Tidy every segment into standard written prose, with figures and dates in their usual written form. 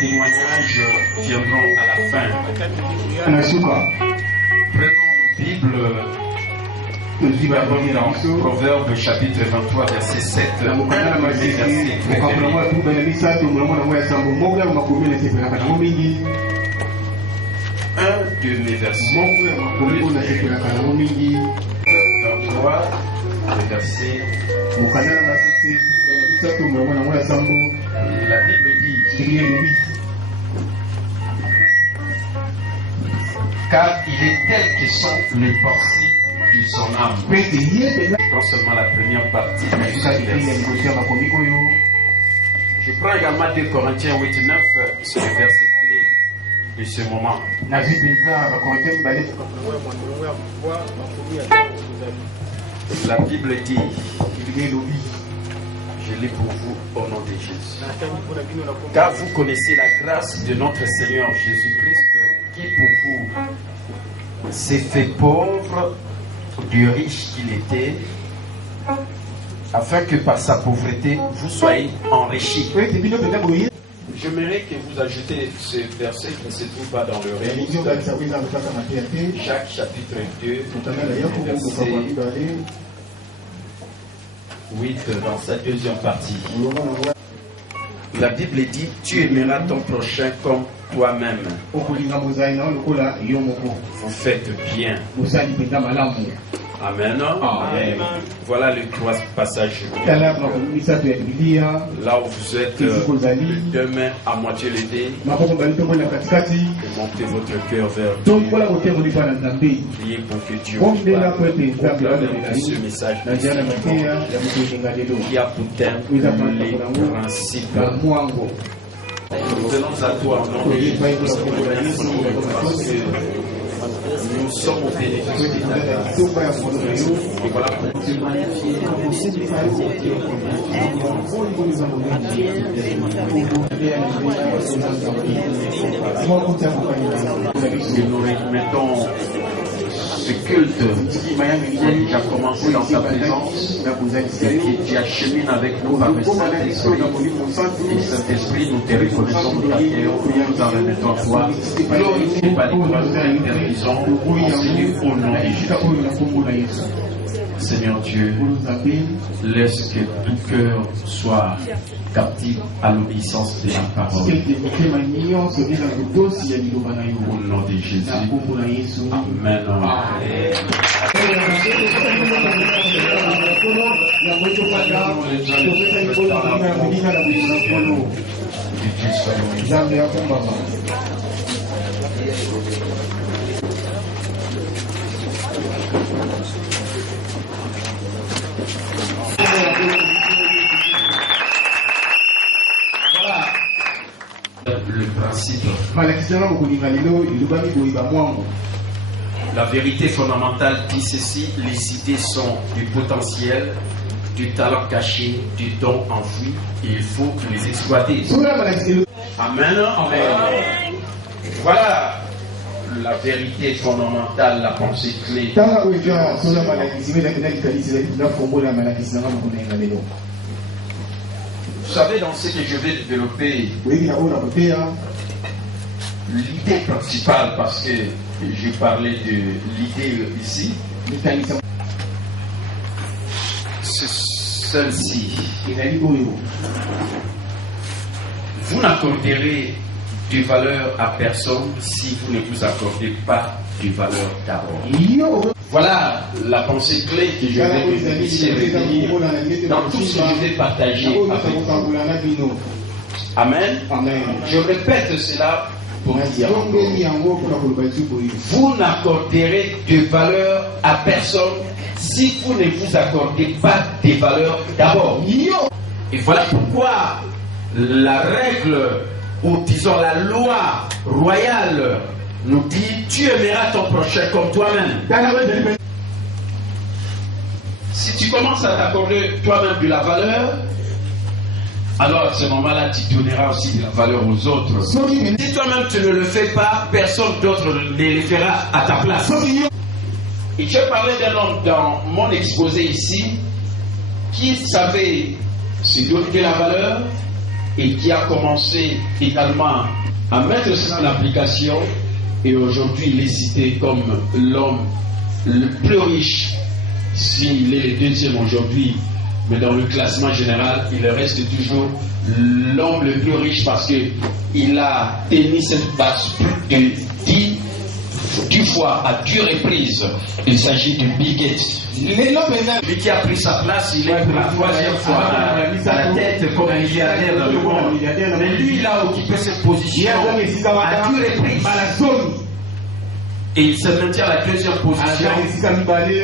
témoignages viendront à la fin. Prenons nos Bibles. Dans Proverbe chapitre 23 verset 7. Un de mes versets. 23 le verset. La Bible dit, car il est tel que sont les pensées de son âme. Non seulement la première partie, mais aussi le verset. Je prends également 2 Corinthiens 8-9, c'est le verset clé de ce moment. La Bible dit, je lis pour vous au nom de Jésus. Car vous connaissez la grâce de notre Seigneur Jésus-Christ, qui pour vous s'est fait pauvre du riche qu'il était, afin que par sa pauvreté vous soyez enrichis. J'aimerais que vous ajoutez ce verset qui ne se trouve pas dans le réel. Jacques chapitre 2, verset 8 dans sa deuxième partie. La Bible dit, tu aimeras ton prochain comme toi-même. Vous faites bien. Amen. Amen. Voilà le 3 passages. Là où vous êtes, deux mains à moitié levées, et montez votre cœur vers Dieu. Priez pour que Dieu vous parle. Ce message qui a pour thème les principes. Nous venons à toi en nom de Jésus. Nous sommes au bénéfice de ta grâce. Et voilà pourquoi nous remettons ce culte qui a déjà commencé dans ta présence et qui achemine avec nous par le Saint-Esprit. Et Saint-Esprit, nous te reconnaissons, nous nous en remettons à toi. Glorifié par les grâces de l'intervision, enseigné au nom de Jésus. Seigneur Dieu, laisse que tout cœur soit captif à l'obéissance de la parole. Au nom de Jésus. Amen. Le principe. La vérité fondamentale dit ceci: les idées sont du potentiel, du talent caché, du don enfoui, et il faut les exploiter. Amen. Amen. Voilà la vérité fondamentale, la pensée clé. Vous savez, dans ce que je vais développer, l'idée principale, parce que j'ai parlé de l'idée ici, c'est celle-ci. Vous n'accorderez de valeur à personne si vous ne vous accordez pas de valeur d'abord. Voilà la pensée clé que je vais ici revenir dans tout ce que je vais partager avec vous. Amen. Amen. Je répète cela pour dire vous n'accorderez de valeur à personne si vous ne vous accordez pas de valeur d'abord. Et voilà pourquoi la règle, ou disons la loi royale, nous dit tu aimeras ton prochain comme toi-même. Si tu commences à t'accorder toi-même de la valeur, alors à ce moment-là tu donneras aussi de la valeur aux autres. Si toi-même tu ne le fais pas, personne d'autre ne le fera à ta place. Et je parlais d'un homme dans mon exposé ici qui savait se donner de la valeur et qui a commencé également à mettre cela en application. Et aujourd'hui, il est cité comme l'homme le plus riche. S'il est le deuxième aujourd'hui, mais dans le classement général, il reste toujours l'homme le plus riche parce qu'il a tenu cette base plus de 10 fois à 10 reprises. Il s'agit de Bill Gates. Lui qui a pris sa place, il est pour la troisième fois à la tête comme milliardaire dans le monde. Mais lui, il a occupé cette position à 10 reprises. Et il se maintient à la deuxième position.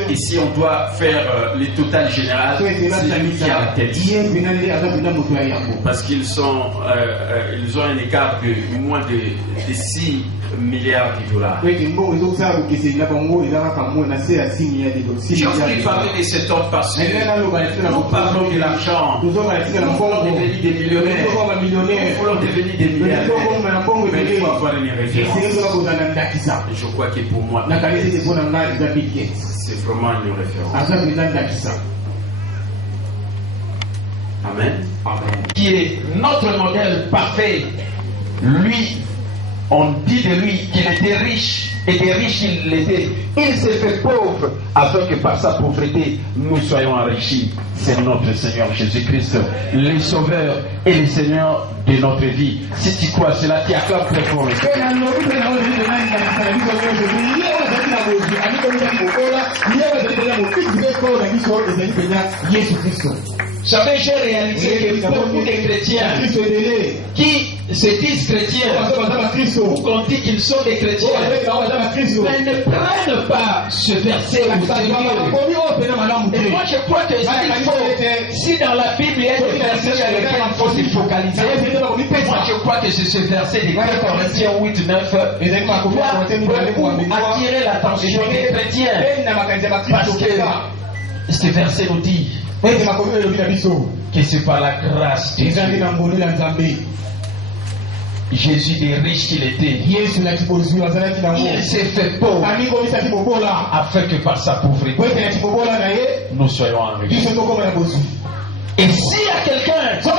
Et si on doit faire le total général, c'est lui qui a la tête. Parce qu'ils ont un écart de moins de 6 milliards de dollars. J'ai envie de parler de cet homme parce que nous parlons de l'argent. Nous voulons devenir des millionnaires. Nous voulons devenir des milliardaires. Mais il faut avoir une référence. Je crois que pour moi, c'est vraiment une référence. Amen. Amen. Qui est notre modèle parfait. Lui, on dit de lui qu'il était riche, et des riches il l'était. Il s'est fait pauvre afin que par sa pauvreté nous soyons enrichis. C'est notre Seigneur Jésus-Christ, le Sauveur et le Seigneur de notre vie. Si tu crois cela, tu acclames très fort. Savez, j'ai réalisé que beaucoup de chrétiens qui se disent chrétiens, ou qu'on dit qu'ils sont des chrétiens, mais ne prennent pas ce verset au sérieux. Et moi je crois que si dans la Bible il y a des versets sur lesquels il faut se focaliser, moi je crois que c'est ce verset de 1 Corinthiens 8, 9 doit attirer l'attention des chrétiens. Parce que ce verset nous dit que c'est par la grâce de Dieu. Jésus des riches qu'il était, il s'est fait pauvre afin que par sa pauvreté nous soyons enrichis. Et s'il y a quelqu'un, toi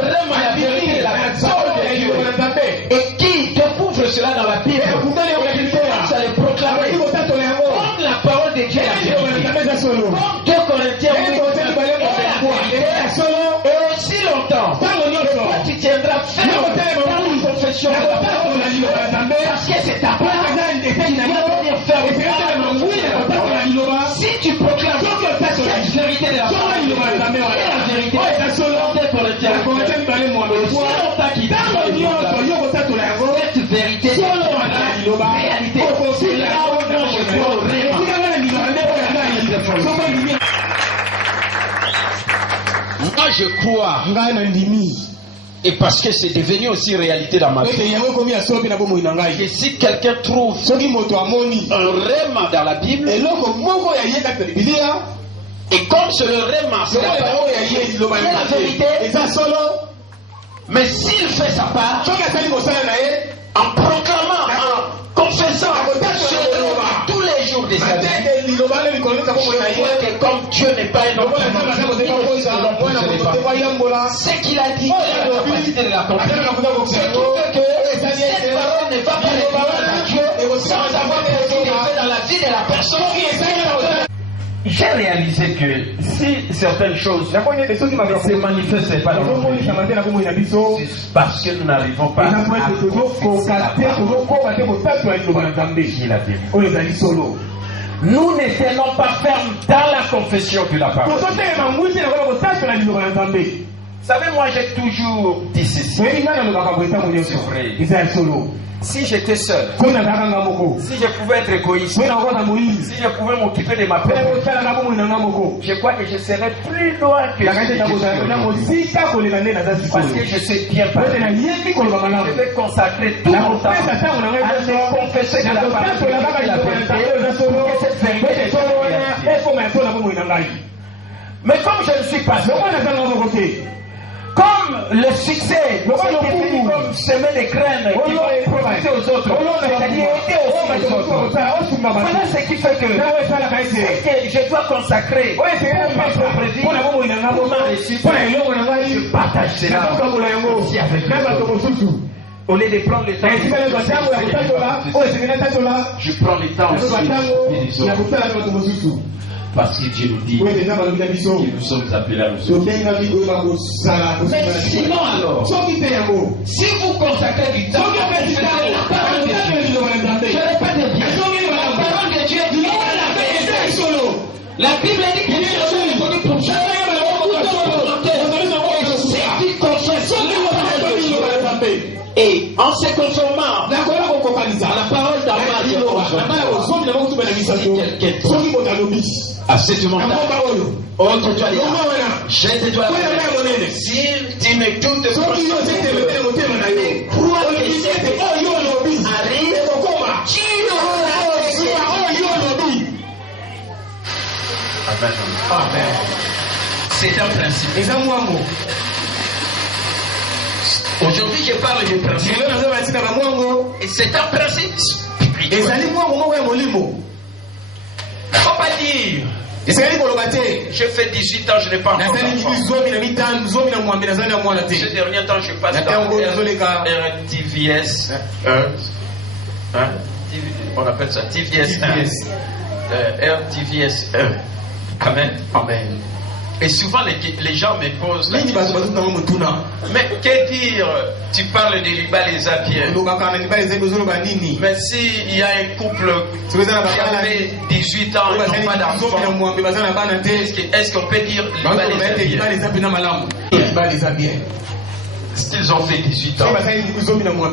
vraiment la vérité, la parole de Dieu, et qui te prouve cela dans la Bible, ça les proclamer comme la parole de Dieu, comme 2 Corinthiens 8, et aussi longtemps, tu tiendras ferme dans une confession de la parole de Dieu, parce que c'est ta parole qui va venir faire si tu proclames cette vérité de la parole de Dieu, la vérité pour le cette vérité réalité, c'est là où je crois vraiment. Moi je crois, et parce que c'est devenu aussi réalité dans ma vie, et si quelqu'un trouve un rêve dans la Bible, et comme c'est le rêve, c'est la parole, c'est la vérité, mais s'il fait sa part, en proclamant, en confessant tous les jours de sa vie, je crois que comme Dieu n'est pas un homme, ce qu'il a dit, il a la capacité de l'accomplir. Ce qui fait que cette parole ne va pas répondre à Dieu sans avoir produit l'effet dans la vie de la personne qui essaie. J'ai réalisé que si certaines choses ne se manifestent pas dans notre vie, c'est parce que nous n'arrivons pas à confesser la vérité. Nous ne tenons pas ferme dans la confession de la parole. Vous savez, moi j'ai toujours dit ceci. C'est vrai. Si j'étais seul, si je pouvais être égoïste, si je pouvais m'occuper de ma personne, je crois que je serais plus loin que parce que je sais bien pas. Je vais consacrer tout mon temps à me confesser que la parole est la vérité, pour que cette vérité soit. Mais comme je ne suis pas seul, comme le succès, c'est devenu comme semer des graines qui vont profiter aux autres. C'est-à-dire aider aussi aux autres. Voilà ce qui fait que je dois consacrer pour ma propre vie, pour ma réussite, je partage cela aussi avec les autres. Au lieu de prendre le temps, je prends le temps aussi. Parce que Dieu nous dit que nous sommes appelés à nous sauver. Mais sinon alors, si vous consacrez du temps à la parole de Dieu, je répète bien, la parole de Dieu dit la Bible dit que Dieu est venu pour chacun. Et en se conformant à la parole d'Allah, à ce moment-là, je te dois si tu me doutes, crois que c'est arrive. Amen. C'est un principe. Aujourd'hui, je parle du principe. Et c'est un principe spirituel. Faut pas dire. J'ai fait 18 ans, je n'ai pas encore d'enfant. Ces derniers temps, je passe dans RTVS. On appelle ça TVS 1. RTVS 1. Amen. Amen. Et souvent, les gens me posent la question. Mais que dire? Tu parles de Liba les Apiens. Mais s'il y a un couple qui avait 18 ans et n'ont pas d'enfant, est-ce qu'on peut dire Liba les Apiens? Ils ont fait 18 ans.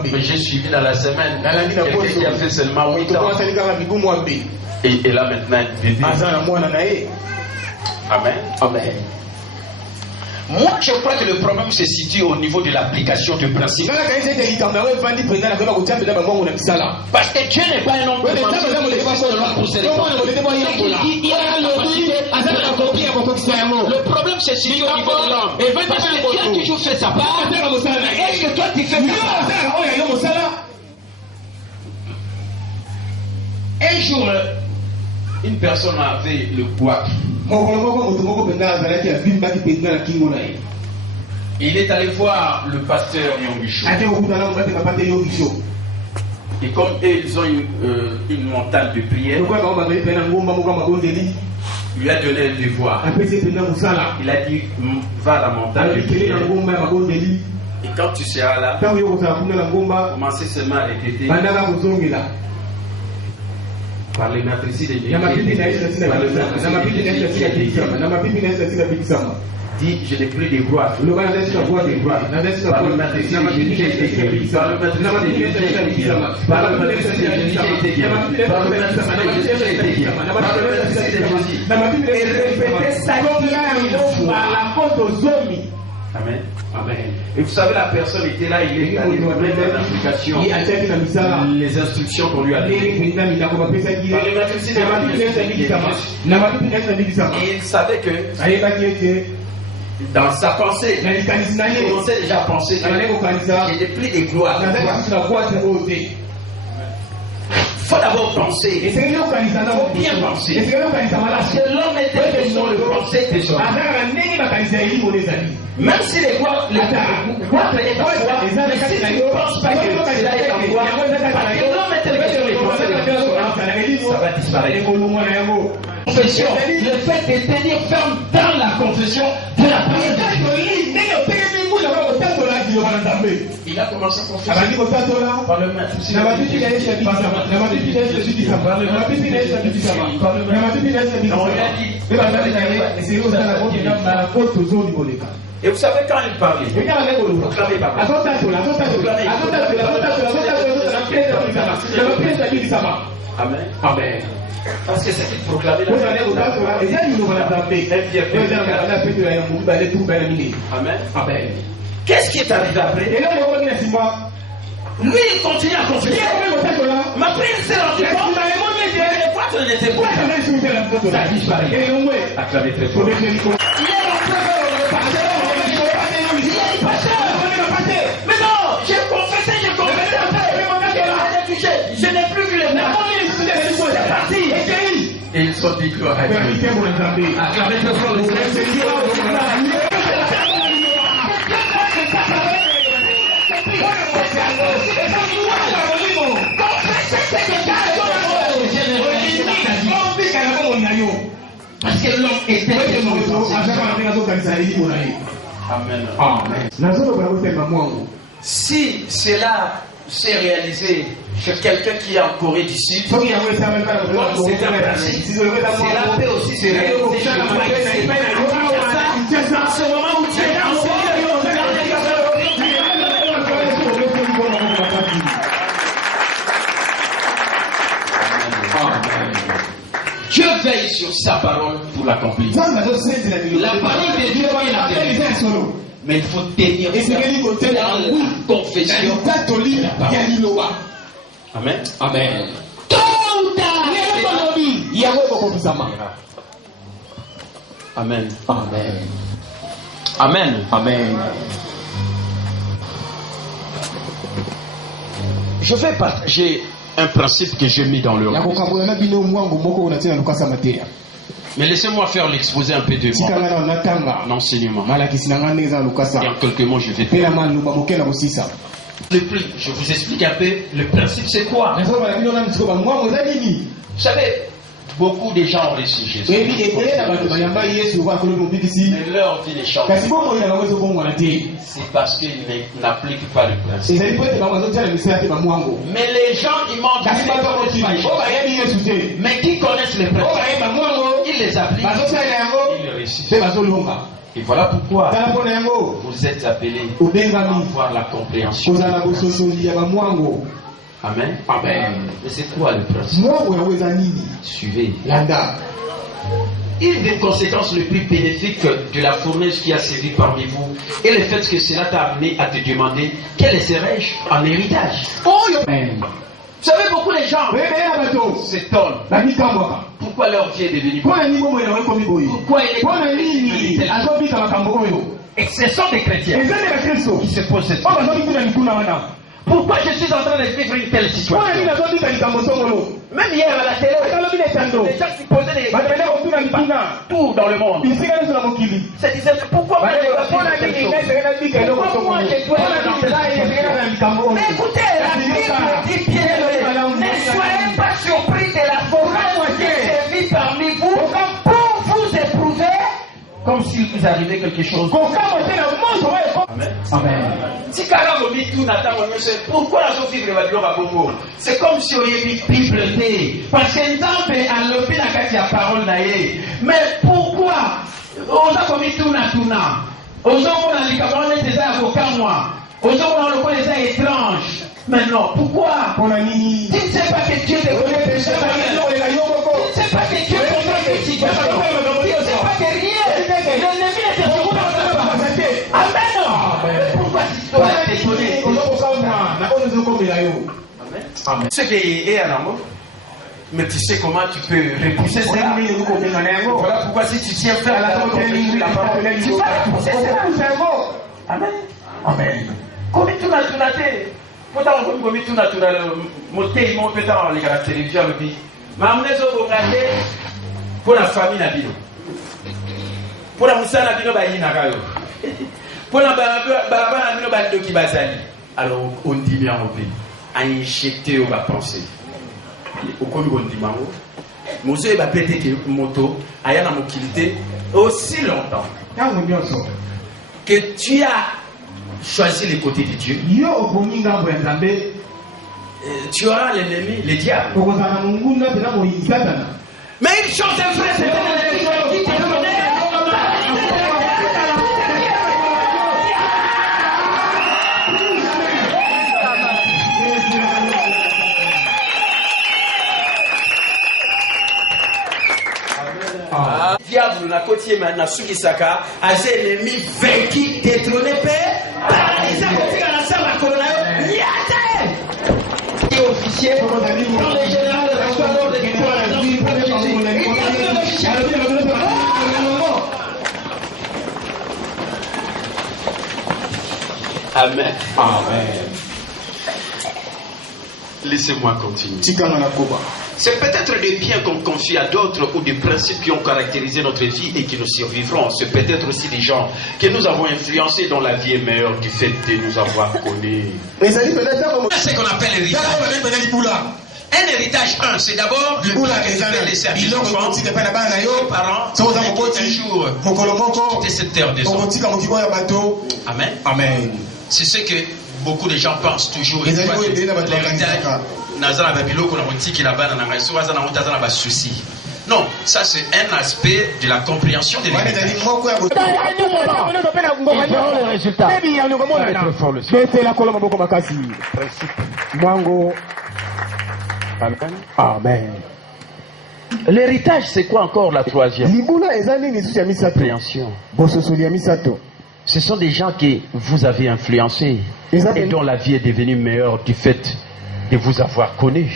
Mais j'ai suivi dans la semaine quelqu'un qui a fait seulement 8 ans. Et là maintenant, bébé. Amen. Amen. Moi, je crois que le problème se situe au niveau de l'application du principe. Parce que Dieu n'est pas un homme de le problème se situe au niveau de l'homme. Parce que Dieu a toujours fait sa part. Est-ce que toi tu fais ta part? Un jour, une personne avait le poids. Il est allé voir le pasteur Yongisho. Et comme ils ont une montagne de prière, il lui a donné le devoir. Il a dit, va à la montagne de prière. Et quand tu seras là, commencez seulement à répéter. Par les matrices de Dieu. Dit, je n'ai plus de gloire. Par le matrice de Amen. Amen. Et vous savez, la personne était là, il est allé mettre en application les instructions qu'on lui a données. Et il savait que dans sa pensée, il commençait déjà à penser qu'il n'était plus de gloire. Il faut d'abord penser. Il faut bien penser. Parce que l'homme était question de penser des hommes. Même si les gloires est en toi, mais si tu ne penses pas que cela est en toi, parce que l'homme était question de penser des hommes, ça va disparaître. Confession, le fait de tenir ferme dans la confession de la prière de Dieu. Il a commencé à confesser par le maître. Et vous savez quand il parlait, proclamez par Amen. Amen. Parce que c'est qu'il proclamait la Amen. Amen. Qu'est-ce qui est arrivé après? Lui, il continue à confesser. Ma prière s'est rendue compte. Les poitres n'étaient pas. Ça a disparu. Acclamez très fort. Il est rentré dans le pasteur. gloire à Dieu. Acclamez très fort le Seigneur. Parce que l'homme était Amen. Si cela s'est réalisé chez quelqu'un qui est en Corée du Sud, c'est un principe. Cela peut aussi se réaliser chez toi. En ce moment où tu es Dieu veille sur sa parole pour l'accomplir. La parole de Dieu est la vérité. Mais il faut tenir dans la confession. Amen. Amen. Amen. Amen. Amen. Amen. Je vais partager un principe que j'ai mis dans le mais laissez-moi faire l'exposé un peu de mon enseignement. Et en quelques mots, je vais je vous explique un peu le principe, c'est quoi? Vous savez, beaucoup de gens ont reçu Jésus. Mais leur vie ne change. C'est parce qu'ils n'appliquent pas le principe. Mais les gens, ils mentent. Mais qui connaissent le principe, ils les appliquent. Ils le réussissent. Et voilà pourquoi vous êtes appelés à avoir la compréhension. Amen. Amen. Mais c'est quoi le principe? Suivez. Une des conséquences les plus bénéfiques de la fournaise qui a sévi parmi vous est le fait que cela t'a amené à te demander quel serais-je en héritage. Vous savez, beaucoup de gens s'étonnent. Pourquoi leur vie est devenue pourquoi il est et ce sont des chrétiens qui se posent cette question. Pourquoi je suis en train de vivre une telle situation? Même hier à la télé, les gens qui posaient des questions tout dans le monde. Se disaient pourquoi moi je dois mais écoutez, la Bible dit bien, ne soyez pas surpris de la fournaise qui sévit parmi vous pour vous éprouver comme s'il vous arrivait quelque chose. Amen. Amen. Pourquoi la chose vivre va bongo? C'est comme si on y avait Bible. Parce que Nzambe a levé la carte à parole naïe. Mais pourquoi? On a commis tout na. On a les camarades des avocats moi. On a les étranges. Mais non, pourquoi? Tu ne sais pas que Dieu te connaît déjà. Tu ne sais pas que Dieu te connaît déjà. Tu ne sais pas que rien. L'ennemi est sur vous. Amen. Pourquoi tu dois t'étonner? Amen. Ce qui est un amour. Mais tu sais comment tu peux repousser ça. Voilà pourquoi si tu tiens ferme la parole, tu vas repousser ça. Amen. Amen. Comme tout n'a pourtant comme tout n'a monté mon pétard les télévision le pays. M'amener au regarder pour la famille Nabino. Pour la Moussa Nabino Bayi Nagayo. Pour la Baraba Nabino Bando qui bazali. Alors on dit bien au pays. À injecter on va penser. Au comme on dit mango. Monsieur va péter que moto ayana mokilité aussi longtemps. Que tu as choisi les côtés de Dieu. Tu auras l'ennemi, le diable. Mais une chose est vraie, c'est l'ennemi qui te connaît. Diable na côtier maintenant Sukisaka a des ennemis vaincus, détrônés, paralysés, officier, dans les généraux de la Amen. Amen. Laissez-moi continuer. C'est peut-être des biens qu'on confie à d'autres ou des principes qui ont caractérisé notre vie et qui nous survivront. C'est peut-être aussi des gens que nous avons influencés dont la vie est meilleure du fait de nous avoir connus. C'est ce qu'on appelle l'héritage. Un héritage, c'est d'abord le bien que fait les services enfants, les parents, un jour, quitter cette terre des hommes. Amen. Amen. C'est ce que beaucoup de gens pensent toujours. L'héritage, non, ça c'est un aspect de la compréhension de l'héritage. Amen. L'héritage, c'est quoi encore la troisième? Compréhension. Ce sont des gens que vous avez influencés et dont la vie est devenue meilleure du fait de vous avoir connu.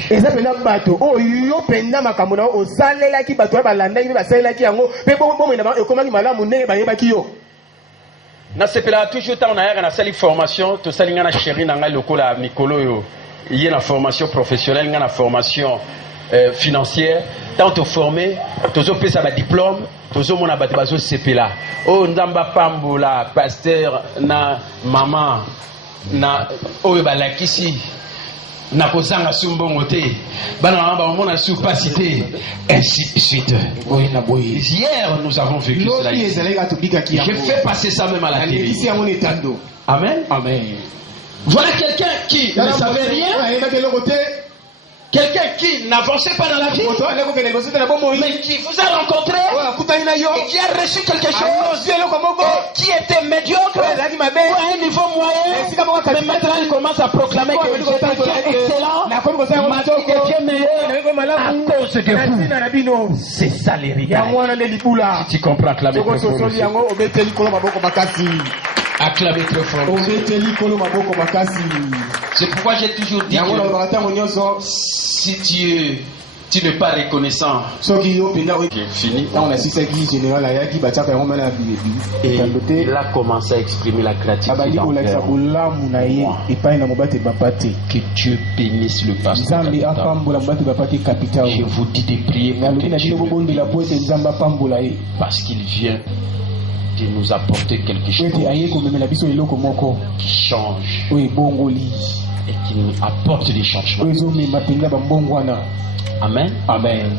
Na sepela toujours tant na na sali formation to sali ngana chéri na ngai lokola mikolo yo y a la formation professionnelle ngana formation financière tant te former tozo pesa ba diplôme tozo mona ba bazo sepela o ndamba pambola pasteur na mama na oyo balakisi na kozanga sumbongo te bana mama mona sous pas cité ainsi de suite. Hier nous avons vécu cela ici. Je fais passer ça même à la télé. Amen. Amen. Voilà quelqu'un qui ne savait rien, quelqu'un qui n'avançait pas dans la vie, mais qui vous a rencontré et qui a reçu quelque chose qui était médiocre ou à un niveau moyen, mais maintenant il commence à proclamer que c'est excellent, ma vie devient meilleure à cause de vous. C'est ça l'héritage. Si tu comprends, acclamez très fort. Acclamez très fort. C'est pourquoi j'ai toujours dit que si tu n'es pas reconnaissant, j'ai fini. Et il a commencé à exprimer la gratitude envers moi. Que Dieu bénisse le pasteur. Je vous dis de prier pour que Dieu parce qu'il vient de nous apporter quelque chose qui change et qui nous apporte des changements. Amen. Amen.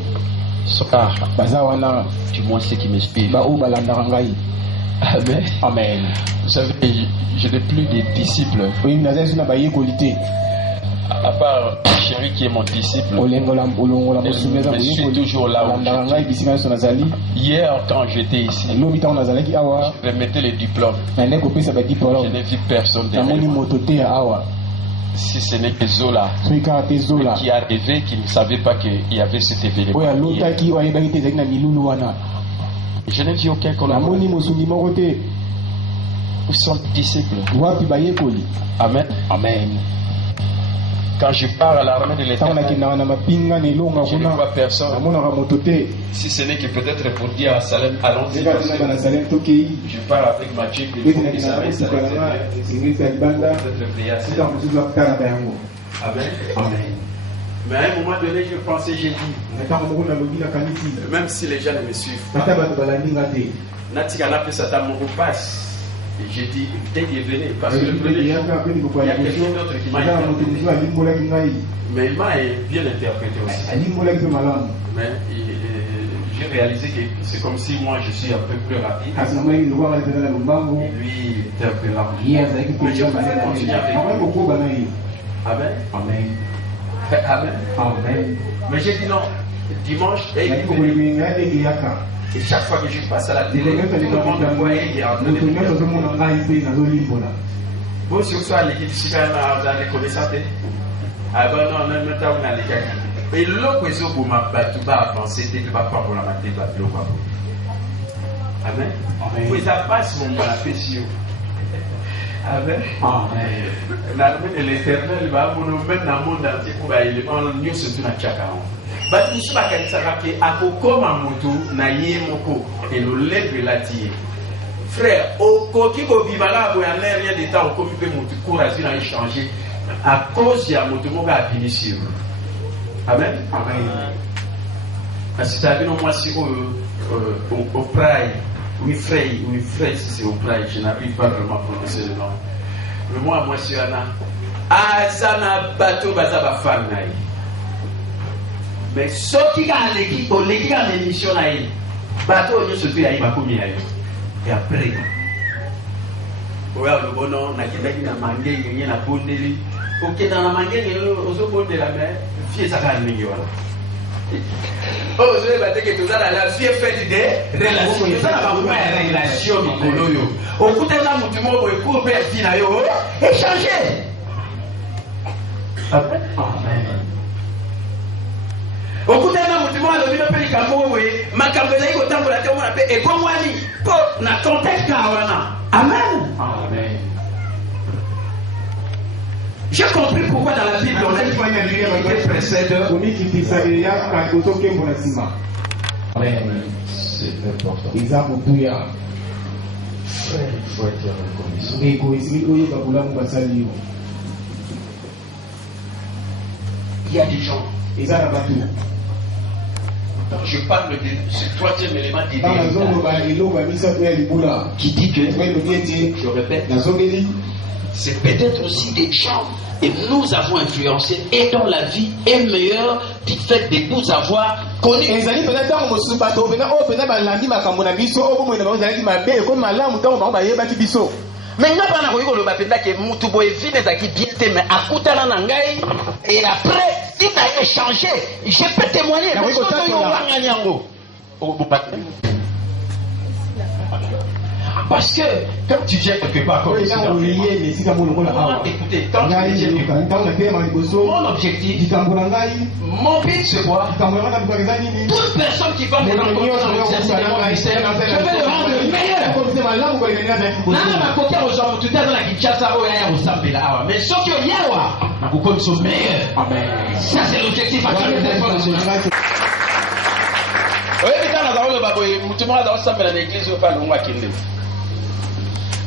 Du moins ceux qui m'inspirent. Amen. Amen. Vous savez, je n'ai plus de disciples. À part Chéri qui est mon disciple, je suis toujours là où hier quand j'étais ici, je remettais les diplômes. Je n'ai vu personne derrière. Si ce n'est que Zola qui a rêvé, qui ne savait pas qu'il y avait cet événement. Je n'ai vu aucun collaborateur. Où sont les disciples? Amen. Amen. Quand je pars à l'armée de l'État, je ne vois personne. Si ce n'est que peut-être pour dire à Salem, allons-y. Je pars avec ma jeep et il faut qu'ils s'arrêtent. Amen. Amen. Mais à un moment donné, je pensais, j'ai dit, même si les gens ne me suivent pas, Natikana peut s'attendre mon passe. Et j'ai dit, dès qu'il venait, parce que le premier jour, il y a quelqu'un d'autre qui m'a interprété. Mais il m'a bien interprété aussi. Mais j'ai réalisé que c'est comme si moi je suis un peu plus rapide. Et lui, il était un peu lent. Mais je voulais continuer avec lui. Amen. Amen. Amen. Amen. Mais j'ai dit non, dimanche, et et chaque fois que je passe à la télé, tout le monde me voyait et en train de dire. Bon, sur ça, l'équipe ici, quand même, vous allez connaître ça. Ah ben non, même temps, on a les gars. Et l'autre, ils ont battu, avancer, c'était pas pour la mater, Amen. Amen. Vous avez pas ce moment la pression. Amen. Amen. L'armée de l'éternel va vous mettre dans le monde entier pour aller en mieux surtout dans Tchakaon. Bati musu bakanisaka ke akokoma moto na ye moko elolebe lati. Frère, okoki ko bimala bo ya rien de temps okomi pe moto courage na échanger à cause de Motomoga à Pinissimo. Amen. Amen. Parce que moi, si au Praille, oui, frère, si c'est au Praille, je n'arrive pas vraiment à prononcer le nom. Mais moi, si Anna, Azana bateau, Bazaba femme, mais ce qui a l'équipe, l'équipe a l'émission, bateau, on se fait à Ibakoumi. Et après, le bonheur, on a qui n'a mangé, il y a la bonne délit. Ok, dans la mangé, il y a le la mer, fier ça va le oh, je vais dire que tout ça, la fille fait des relations. Tout ça, la vraie relation, au coup de la mouton, au coup de la échanger. Amen. Au coup de la mouton, le vino peut y ma campagne au temps de la terre, on appelle et comme moi, pour na contexte. Amen. Amen. J'ai compris pourquoi dans la Bible on a dit qu'il précède. Amen. C'est important. Il faut être reconnaissant. Il y a des gens. Quand je parle de ce troisième élément qui dit que, je répète, c'est peut-être aussi des gens et nous avons influencé et dont la vie est meilleure du fait de nous avoir connus. Maintenant, et après, il a échangé. Je peux témoigner. Parce que quand tu viens quelque part comme ça, écoutez, quand tu viens, mon objectif, mon but c'est quoi? Toute personne qui va me rencontrer dans l'exercice de mon ministère, je vais le rendre meilleur. Mais ce qui est meilleur, ça c'est l'objectif à faire le téléphone.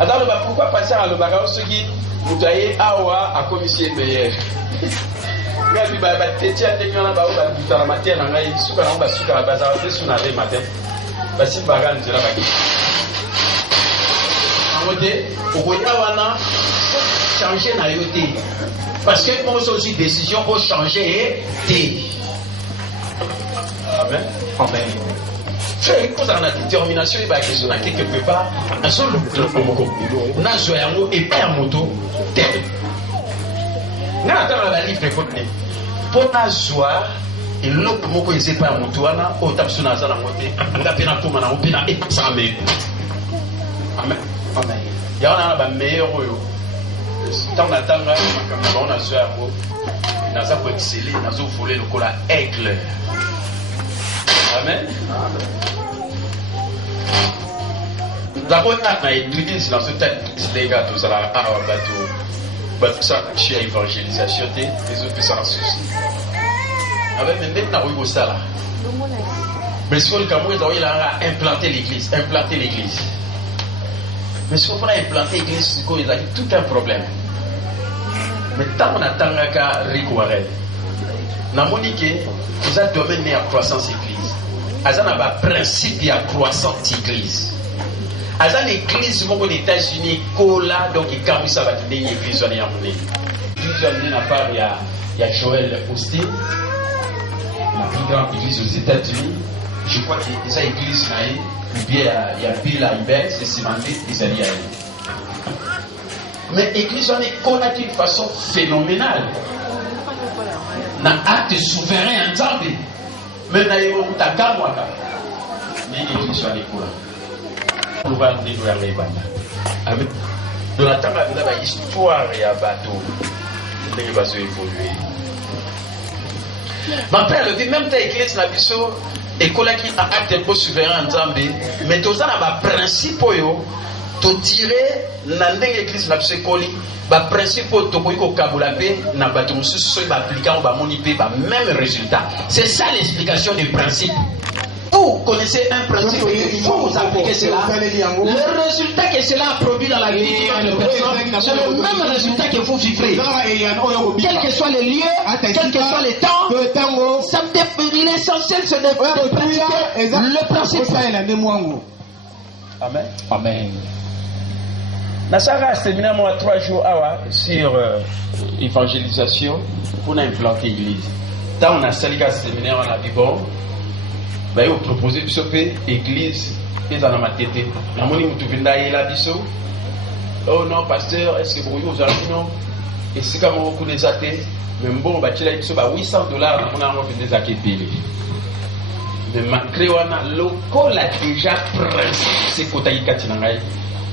Alors, pourquoi passer à l'Obagao ce qui vous avez à commissaire meilleur? Mais il va être têtu à tenir la barre de la matière, on a eu ce qu'on a su à la base de son année matin. Parce que Bagan, c'est la baguette. En côté, au Goyawana, changer n'a eu. Parce que moi aussi, décision pour changer et Amen. Amen. Frère, il pose la détermination, il va question quelque part. Un seul on a joué un mot et pas un moto. N'a pas la livre de côté. Pour la joie, et l'autre mot que c'est pas un moto, on a au tapis na zala moté. On a peine à tout maintenant, on peine à examiner. Amen. Amen. Il y a un meilleur. Tant d'attendre, on a joué un mot. On a pas excellé, on a volé le cola aigle. Amen. D'abord, on a étudié dans ce texte, les gars, tout ça, tout ça, chez l'évangélisation, les autres, ça, souci. Avec maintenant, on a eu ça là. Mais si on a implanté l'église, Mais si on a implanté l'église, il a tout un problème. Mais tant qu'on attend qu'à Rikoarel, dans mon idée, vous avez domaine à croissance église. Azan a un principe de croissance église. Azan l'église aux États-Unis, cola donc il campe ça va tenir l'église en Yamouné. L'église à part il y a Joël Austin, la plus grande église aux États-Unis. Je crois qu'il y a une église là, ou bien il y a Bill Iber, c'est cimenté, ils allaient y aller. Mais l'église en est connue d'une façon phénoménale. Dans acte souverain en Zambie. Mais dans les mots de Takamwaka, l'église soit l'école. On va découvrir les bandes. Amen. Dans la table, il y a une histoire et un bateau. Il va se évoluer. Ma père, le dit même ta église n'a pas so école qui a acte pour souverain en Zambie. Mais tout ça n'a pas principe to tirer na ndenge église na psekoli ba principe to ko kabulape na bato mususu so ba appliquer ba moni pe ba même résultat. C'est ça l'explication du principe. vous connaissez un principe et il faut vous appliquer cela. Le résultat que cela a produit dans la vie d'une personne, c'est le même résultat que vous vivrez. Quels que soient les lieux, quels que soient les temps, l'essentiel c'est de pratiquer le principe. Amen. Amen. Nasara a séminaire moi 3 jours sur évangélisation pour implanter l'église. Tant on a saliga séminaire on a dit bon, bah ils ont proposé de sauver l'église et dans la tête. La monnaie nous vient d'aller là biso. Oh non pasteur, est-ce que vous avez non? Et c'est comme on connaît ça athées, mais bon bah tu l'as dit bah $800 on a vendu des athées payés. Mais malgré on a local a déjà presque c'est côté Katinangai.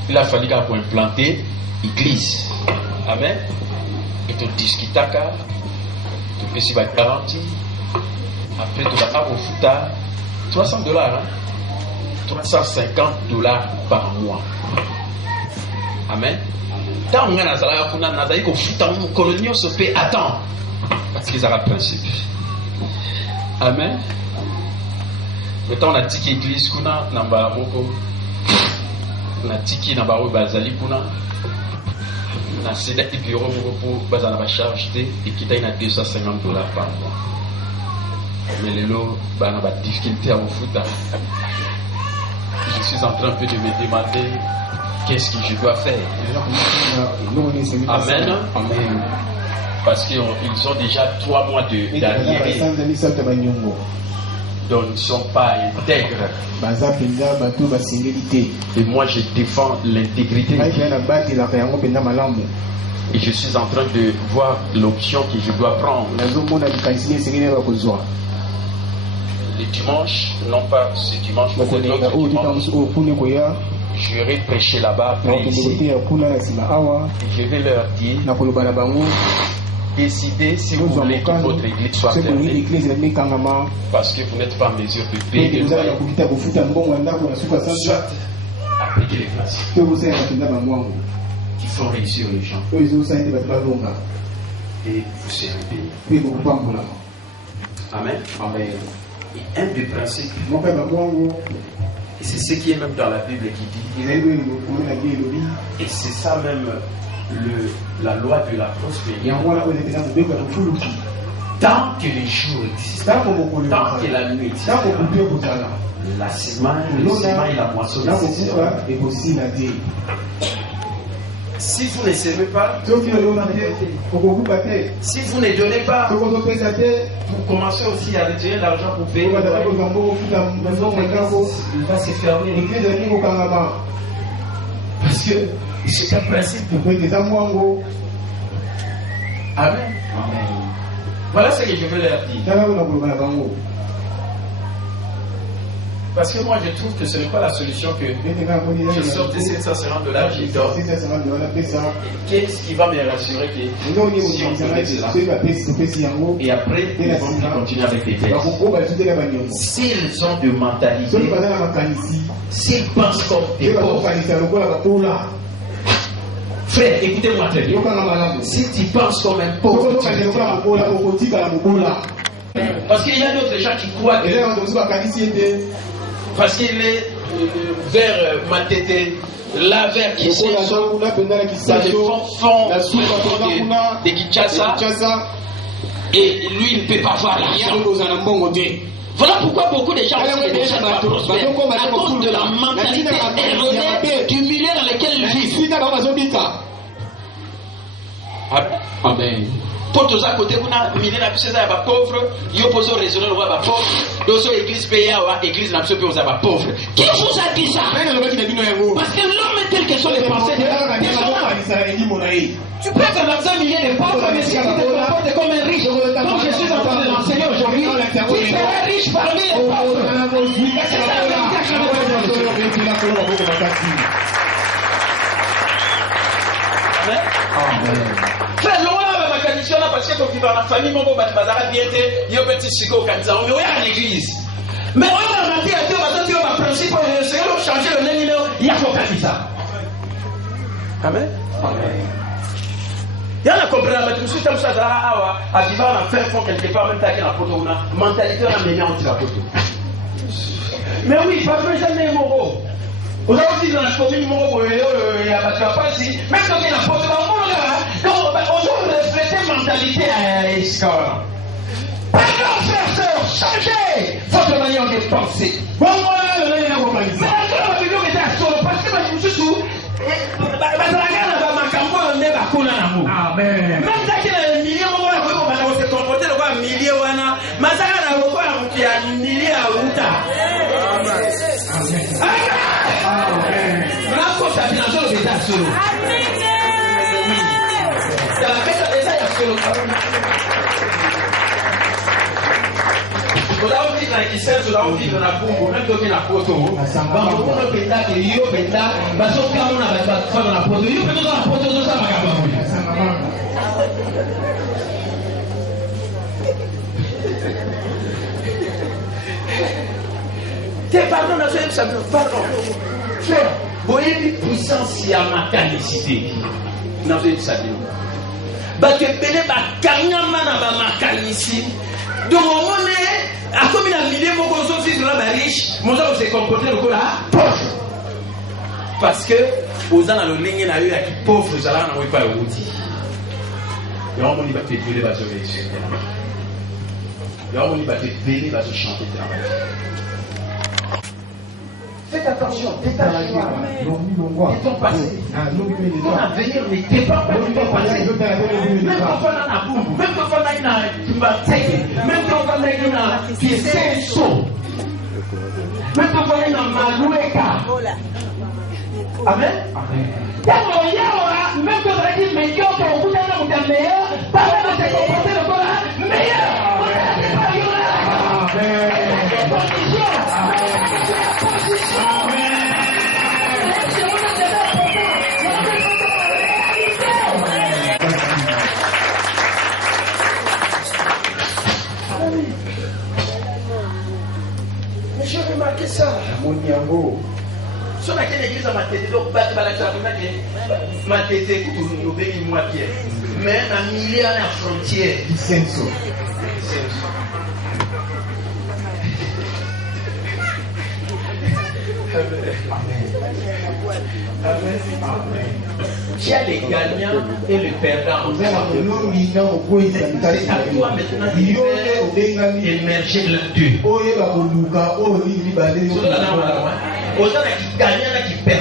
Il a fallu pour implanter l'église. Amen. Et tu discutes, tu peux s'y garantie. Après, tu vas avoir au $300, $350 par mois. Amen. Tant on a un salaire, on a un colonien se paie à temps. Parce qu'ils ont le principe. Amen. Maintenant, on a dit que l'église, on a na tiki na baro bazali kuna na cédé bureau pour bazana ba charge et qui taille na $250 par mois. Mais les lots bana ba difficulté à refuta. Je suis en train un peu de me demander qu'est-ce que je dois faire. Amen. Amen. Parce qu'ils ont déjà 3 mois d'arriéré. Donc ils ne sont pas intègres. Et moi je défends l'intégrité. Et je suis en train de voir l'option que je dois prendre. Le dimanche, non pas ce dimanche, mais l'autre dimanche, j'irai prêcher là-bas après ici. Et je vais leur dire, décidez si vous voulez que votre église soit fermée, parce que vous n'êtes pas en mesure de payer le loyer. Soit appliquer les principes qui font réussir les gens. Et vous serez payés. Amen. Amen. Et un des principes, et c'est ce qui est même dans la Bible qui dit, et c'est ça même la loi de la prospérité. Tant que les jours existent, tant que la nuit existe, la semaine et la moisson nécessaire. Si vous ne savez pas, si vous ne donnez pas, vous commencez aussi à retirer l'argent pour payer. Il va se fermer. Parce que c'est un principe. Amen. Voilà ce que je veux leur dire. Parce que moi je trouve que ce n'est pas la solution que je sorte de $750 et dors. Qu'est-ce qui va me rassurer que si on connaît cela? Et après, nous vont continuer avec les textes. S'ils ont de mentalité, s'ils pensent comme des pauvres, frère, écoutez-moi très bien. Si tu penses comme un pauvre, parce qu'il y a d'autres gens qui croient que parce qu'il est vers Matete, là vers Kissé, dans le fond de Kinshasa, et lui il ne peut pas voir l'argent. Voilà pourquoi beaucoup de gens ne sont pas prospères à cause de la mentalité erronée du milieu dans lequel ils vivent. Amen. Pour tous à côté, vous n'avez mis la puissance à pauvre, il y a posé raisonner le roi pauvre, d'autres églises payées à l'église n'a pas posé aux pauvres. Qui vous a dit ça? Parce que l'homme est tel que sont les pensées de tu peux être dans un milieu de pauvres, mais si tu te comportes comme un riche, comme je suis en train de l'enseigner aujourd'hui, tu seras riche parmi les pauvres. C'est ça la vérité. Très loin ma condition là parce que faut vivre dans la famille, mon beau bazara bien été, il y a petit chico kanza, on est à l'église. Mais on a dit à Dieu, maintenant tu as un principe, c'est qu'on changer le numéro, il y a focalisé ça. Amen. Il y a la compréhension, mais tout comme ça, à vivre en fin fond quelque part, même taquer la photo, on a mentalité, on a mené en la photo. Mais oui, pas besoin de Moro. Vous avez aussi dans la commune Moro, il y a pas ici. Même quand il y a un poste dans le monde là, donc on doit refléter la mentalité à Escort. Pardon, frères, sœurs, changez votre manière de penser. Bon, voilà, mais là, on va pas dire. Mais là, on va dire que c'est à solo, parce que je suis sous. Amen. Même ça qui est millier, on va se comporter le millier, on a. Masaka na roko ya mkia millier à Outa. Amen. Amen. Bravo, ça vient solo de ta solo. Amen. Ça va faire ça, il y a solo. Vous avez dit que c'est vous avez dit que la bombe, même quand il y a photo, on a penda que yo penda, parce que quand on a pas dans la photo, yo penda dans la photo ça va gagner. Pardon, pardon. Frère, vous voyez une puissance à ma canicité. Dans une salle. Parce que Péné va carrément dans ma canicité. Donc, au moment à comme il a mis des mots comme ça, sur la riche, mon homme s'est comporté le coup là, pauvre. Parce que, aux gens dans le ligne, il y a eu qui pauvre, les gens n'ont pas eu outil. Il y a un monde qui va te brûler, va se réussir. Il y a un monde qui va te brûler, va se chanter. Faites attention, détachez-toi de ton passé. Ton avenir ne dépend pas de ton passé. Même quand on a un boum, même quand on a une bataille, même quand on a une qui est chaud, même quand on a une maloueka. Amen. Même quand on a dit meilleur, quand on a meilleur, pas de se comporter le corps meilleur. Mais j'ai remarqué ça. Mon Niango. Si on a quelle église à ma tête, donc battre la ma tête, nous bénis moitié. Mais un millier à la frontière. Tu as les gagnants et les perdants. C'est à toi maintenant d'émerger là-dessus. Aux gens qui gagnent, qui perdent,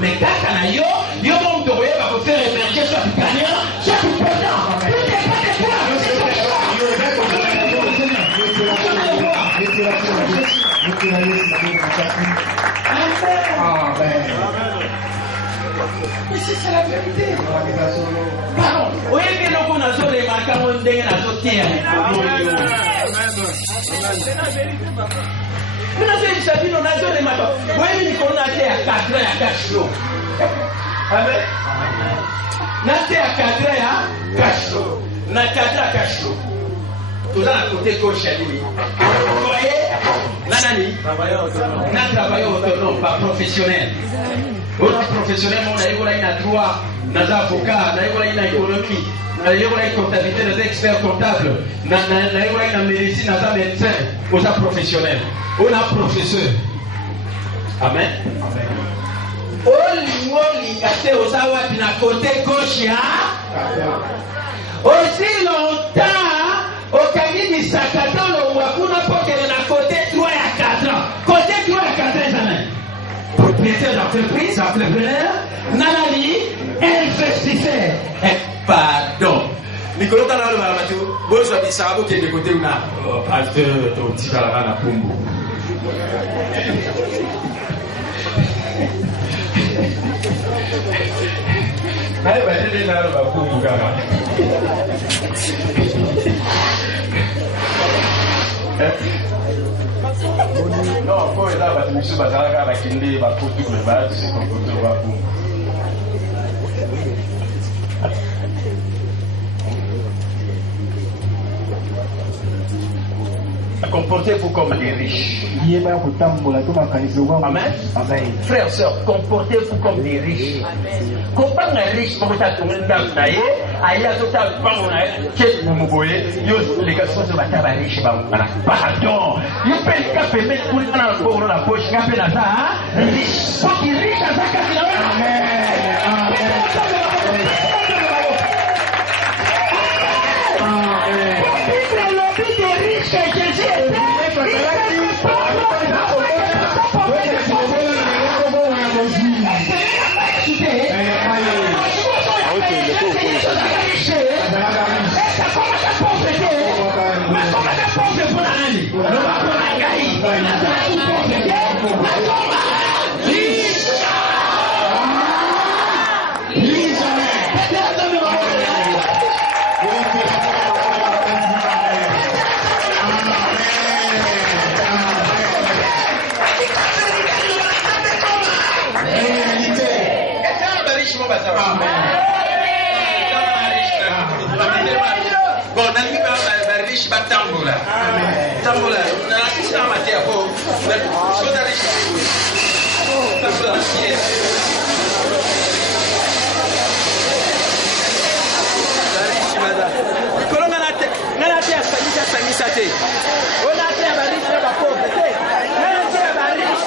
mais quand il y a un monde qui faire émerger soit gagnant, soit perdant. Mais c'est la vérité. Pardon. Oui, mais nous connaissons les marquants de la société. Nous avons les marquants. Oui, nous connaissons à 4 ans à 4 jours. Amen. Nous sommes à 4 ans à 4 jours. Nous sommes à 4 ans à 4 jours. Tout ça à côté gauche à lui. Vous voyez? Nanani, travailleur autonome, pas professionnel. Autre professionnel, on a eu droit, on a avocat, on a eu économie, on a eu comptabilité, on a expert comptable, on a eu médecine, on a médecin, on a professionnel, on a professeur. Amen. Oli kate osawa na côté gauche aussi longtemps au Kagini Sakato le wakuna pokele na côté 3 à 4 ans. Côté 3 à 4 ans jamais. Propriétaire d'entreprise, entrepreneur, nanani, investisseur. Pardon. Nicolas Tala le Malamatu, bon soit dit ça, qui est de côté una pasteur ton petit caravane à Pumbo. Allez, bah, j'ai déjà le Pumbo Gama. Non, faut être là, parce que monsieur Bazaraga va quitter, va pour tout le bas, c'est qu'on peut le voir pour. Comportez-vous comme des riches. Amen. Amen. Frères, sœurs, comportez-vous comme des riches. Quand on est riche, pour ça, tout le monde aya tota pango na ke mumoboye yo les gars sont sur la table riche ba bana pardon il peut ka pembe kuri na ko na poche ngape na ça riche ko ki riche ça ka na Tambola, na sisi amati hapo, soda rishi. Tambola yes. Rishi bada. Kolonga na te asangisa te. Ona te abarishi na bakobe te. Na te abarishi.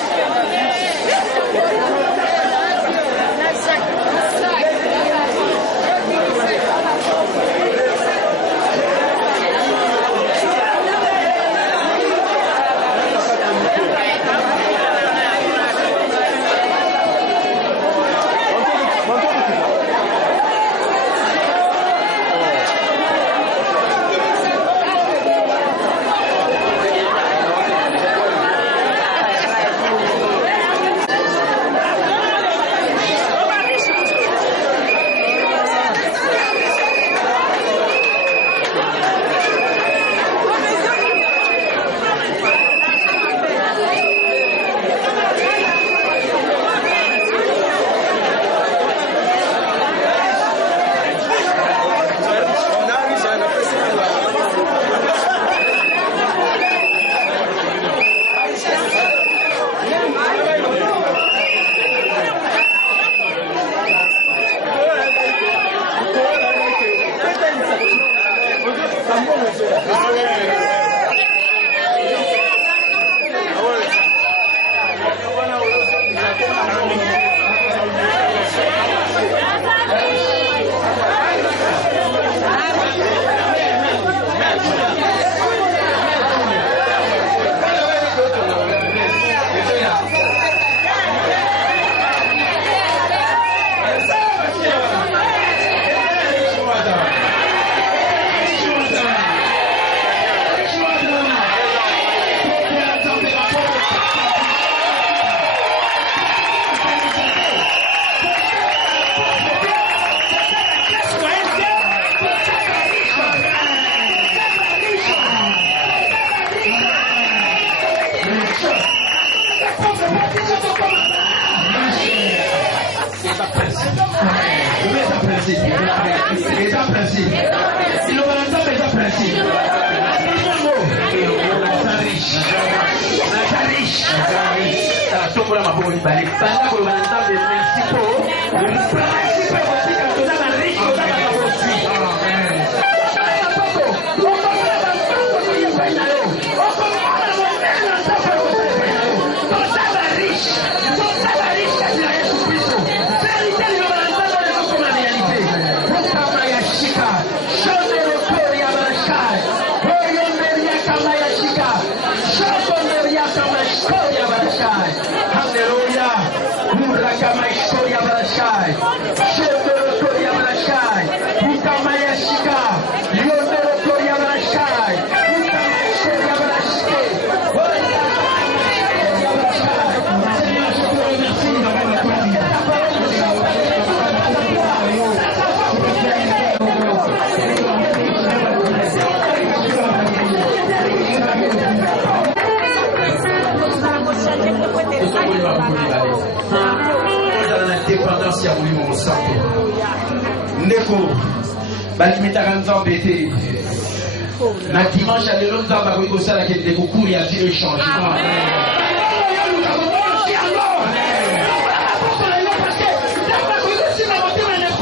Na dimanche à l'eau, nous avons ça la quête de beaucoup, il y a le changement.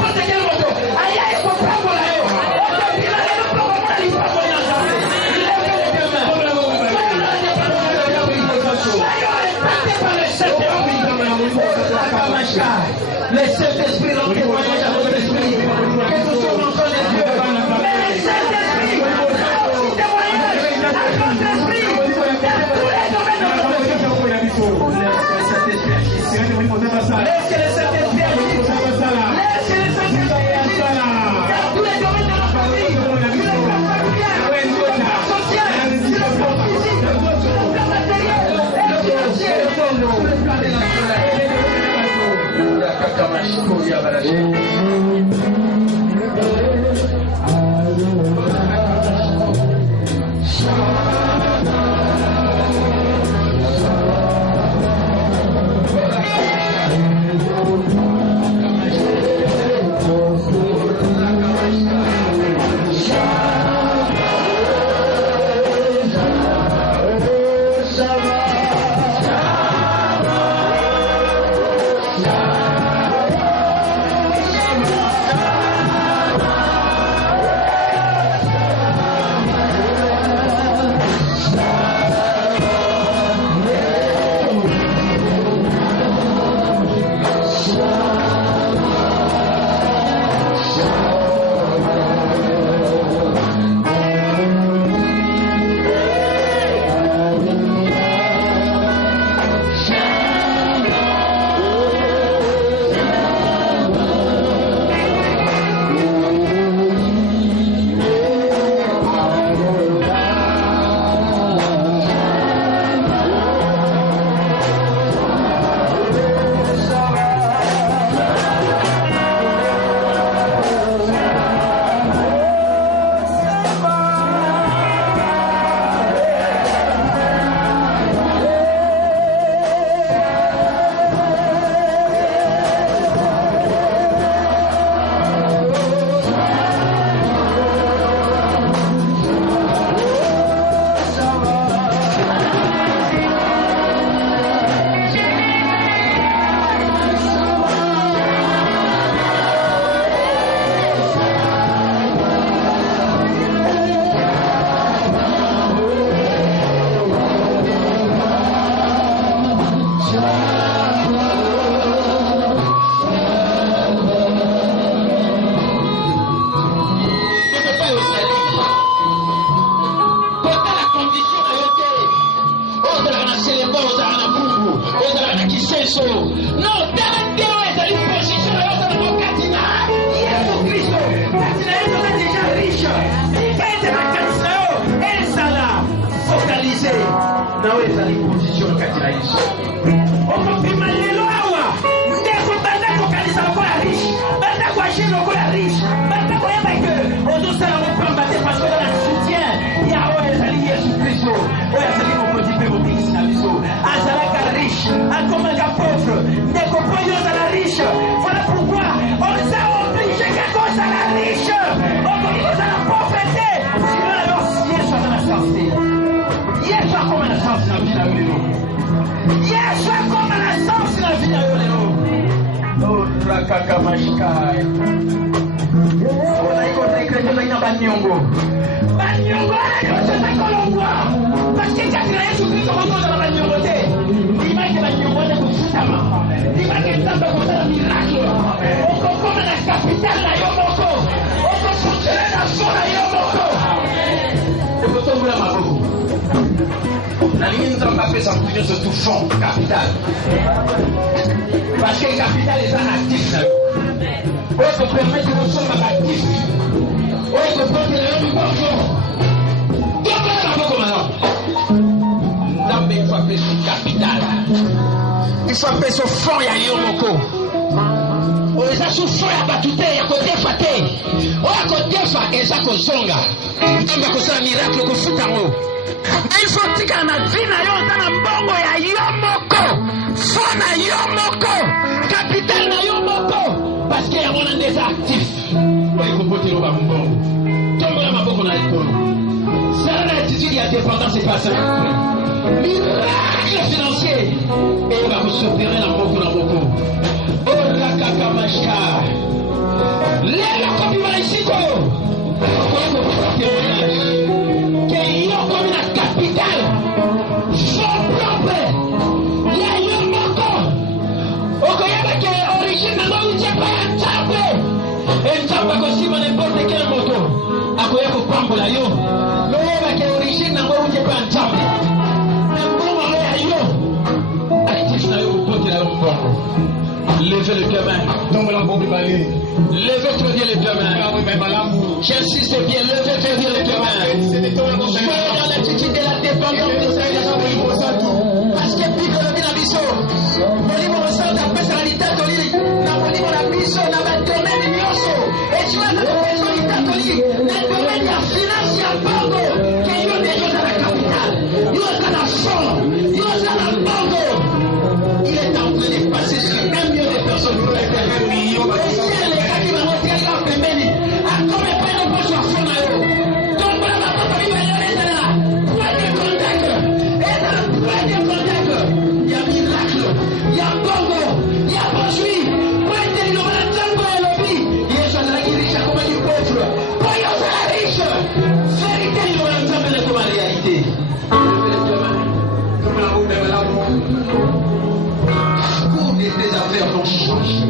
Parce que naweza ni position katika hizo okopima lelo awa ndeko banda ko kanisa ko ya riche banda ko ajino ko ya riche banda ko yeba que odosala mo pamba te parce que la soutien ya oya zali Yesu Kristo oya zali mo motipe mo bisi na biso azalaka riche akomaka pauvre ndeko po yo zala riche voilà pourquoi on s'est obligé qu'à la riche on la pauvreté sinon alors Yesu azala santé Yesu akoma na santé na vida lelo Yesu akoma na santé na vida lelo oh rakaka mashkai ona iko na ikreto na banyongo ayo sasa kolongwa parce que katika Yesu Kristo mwanzo na banyongo te imake banyongo na kufutama imake tamba kutana miracle okokoma na capital na yomoko okofutana na sona yomoko ekotombula maboko na ligne nzamba pesa mkujo se tout fond capital parce que capital est un actif na yo oko permettre de somma actif oko porter le miboko tombula maboko maintenant nzambe il faut pesa capital il faut pesa fond ya yomoko eza souffre ya bato te ya kodefa te oyo kodefa eza kozonga nzambe akosala miracle kofuta yango il faut tikala na vi na yo oza na mbongo ya yo moko fo na yo moko capital na yo moko parce que yango na nde eza actif ekobotela oba mbongo tombola maboko na likolo zala na attitude ya dépendance epasa miracle financier eyeba kosopere na moko na moko kaka mashka lelo kopima isiko kwako témoignage que yo comme la capitale son propre ya yo moko okoyeba que origine nango utie pa ya nzambe nzambe akosima n'importe quel moto akoya kopambola yo noyeba que origine nango utie pa ya nzambe na mbongo ya yo actif na yo kopotela yo mbongo. Levez le deux mains. Levez très bien les deux mains. J'insiste bien, levez très bien les deux mains. Soyez dans l'attitude de la dépendance de Saint-Esprit. Parce que plus que le bien à biso, mon livre ressort la personnalité catholique. Mon livre la biso, dans le domaine de Nyoso. Et tu as la personnalité catholique. Dans le domaine de la finance, il y a Bango. Que yo déjà dans la capitale. Yo dans la fond. Yo dans la Bango. Il est en train de passer sur 1 million de personnes. Et si les gars qui vont retirer leur pembeni, à combien de temps on peut se faire fond à eux? Donc voilà, ma papa, il va y aller là. Point de contact. Et dans le point de contact, il y a miracle, il y a bongo, il y a poursuit. Point de l'innovation, Django et Lobby. Il y a ça qui est riche à comme du pauvre. Point de ça riche. Vérité, l'innovation, mais comme la réalité. Comme la roue, même la roue. Les affaires vont changer.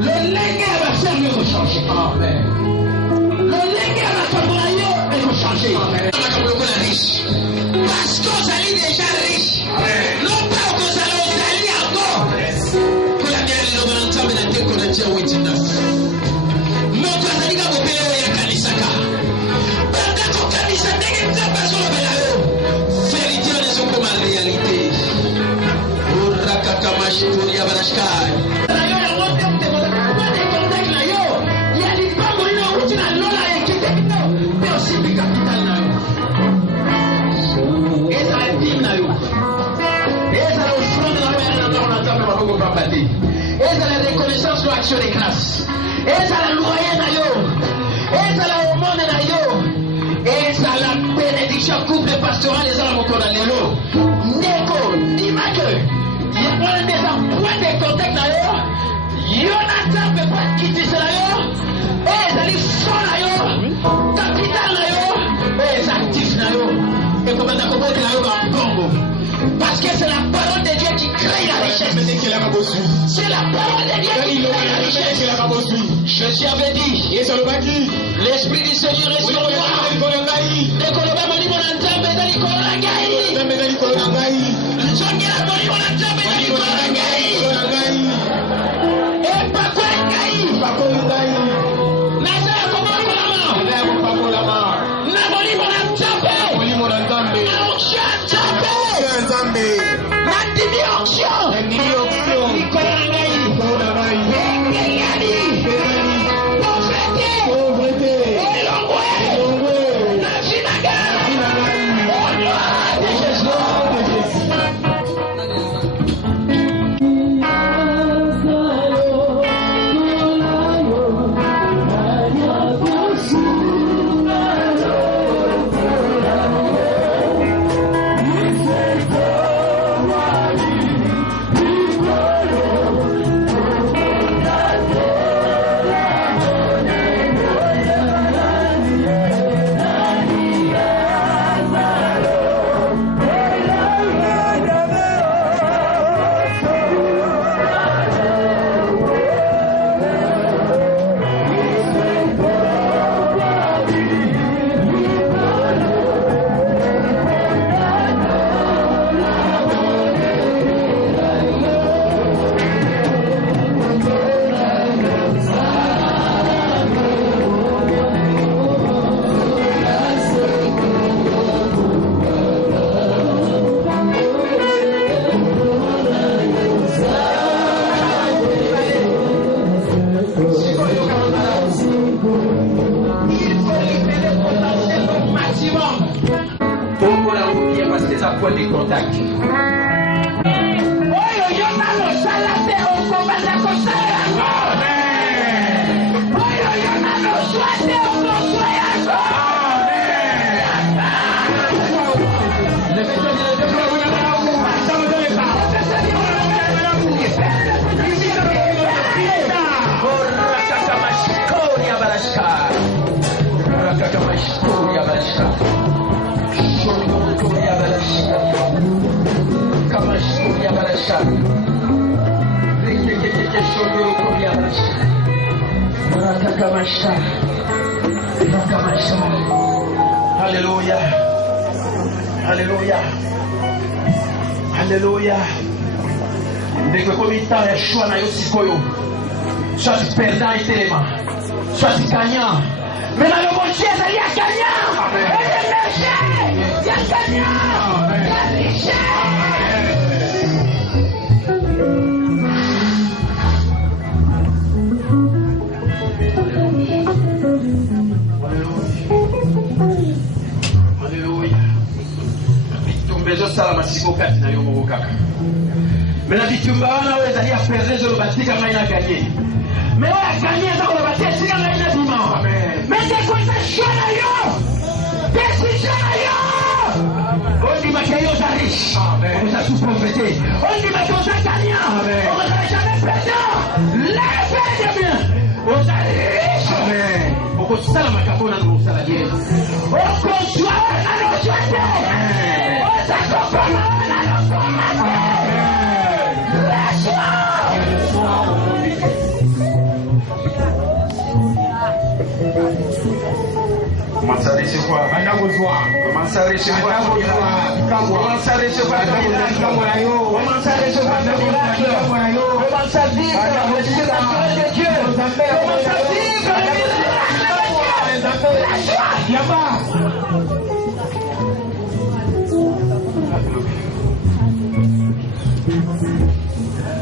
Le légué va faire mieux de changer. Amen. Le légué va travailler et de changer. Amen. Parce que vous allez déjà riche. Non pas que vous allez encore. Pour la bien, nous allons entendre dans 2 Corinthiens 8-9. Notre Azalika Bopele ya Kanisaka. Pendant que Kanisa n'est pas sur le Belao. Vérité ne sont comme la réalité. Urakakamashi Turia Barashkai. Eza la reconnaissance de l'action de grâce. Eza la loyer na yo. Eza la aumône na yo. Eza la bénédiction couple pastoral eza la mokona lelo. Ndeko, dimake. Y'a des points de contact na yo. Jonathan peut pas quitter ça na yo. Eza li fond na yo. Capital na yo. Eza actif na yo. Et comment t'as compris na yo dans Congo. Parce que c'est la parole de Dieu qui crée la richesse. C'est la parole de Dieu qui crée la richesse. Jésus avait dit, l'Esprit du Seigneur est sur moi. Et pas quoi point de contact. Alléluia. Alléluia. Alléluia. Dès que comme il t'a un choix na yo sikoyo, soit tu perdant et téléma, soit tu gagnant. Mais dans le bon Dieu, il y a gagnant. Et le méchant, il y a gagnant. Il y a riche. Salama siko kati na yo moko kaka. Mais la bitumba wana oyo ezali ya perdre zo batika ngai na gagner. Mais oyo agagner eza koloba te esika ngai na bima. Mais ndeko eza choix na yo. Décision na yo. Ondimaka yo oza riche. Oza sous-prophété. Ondimaka oza gagnant. Oza jamais perdant. Lève de bien. Oza riche. Okosala makambo na osala bien. Okozwa na ozwa te. Commence à recevoir. Commence à recevoir. Commence à recevoir. Commence à recevoir le miracle. Commence à vivre le surnaturel de Dieu. Commence à vivre le miracle de Dieu. La joie.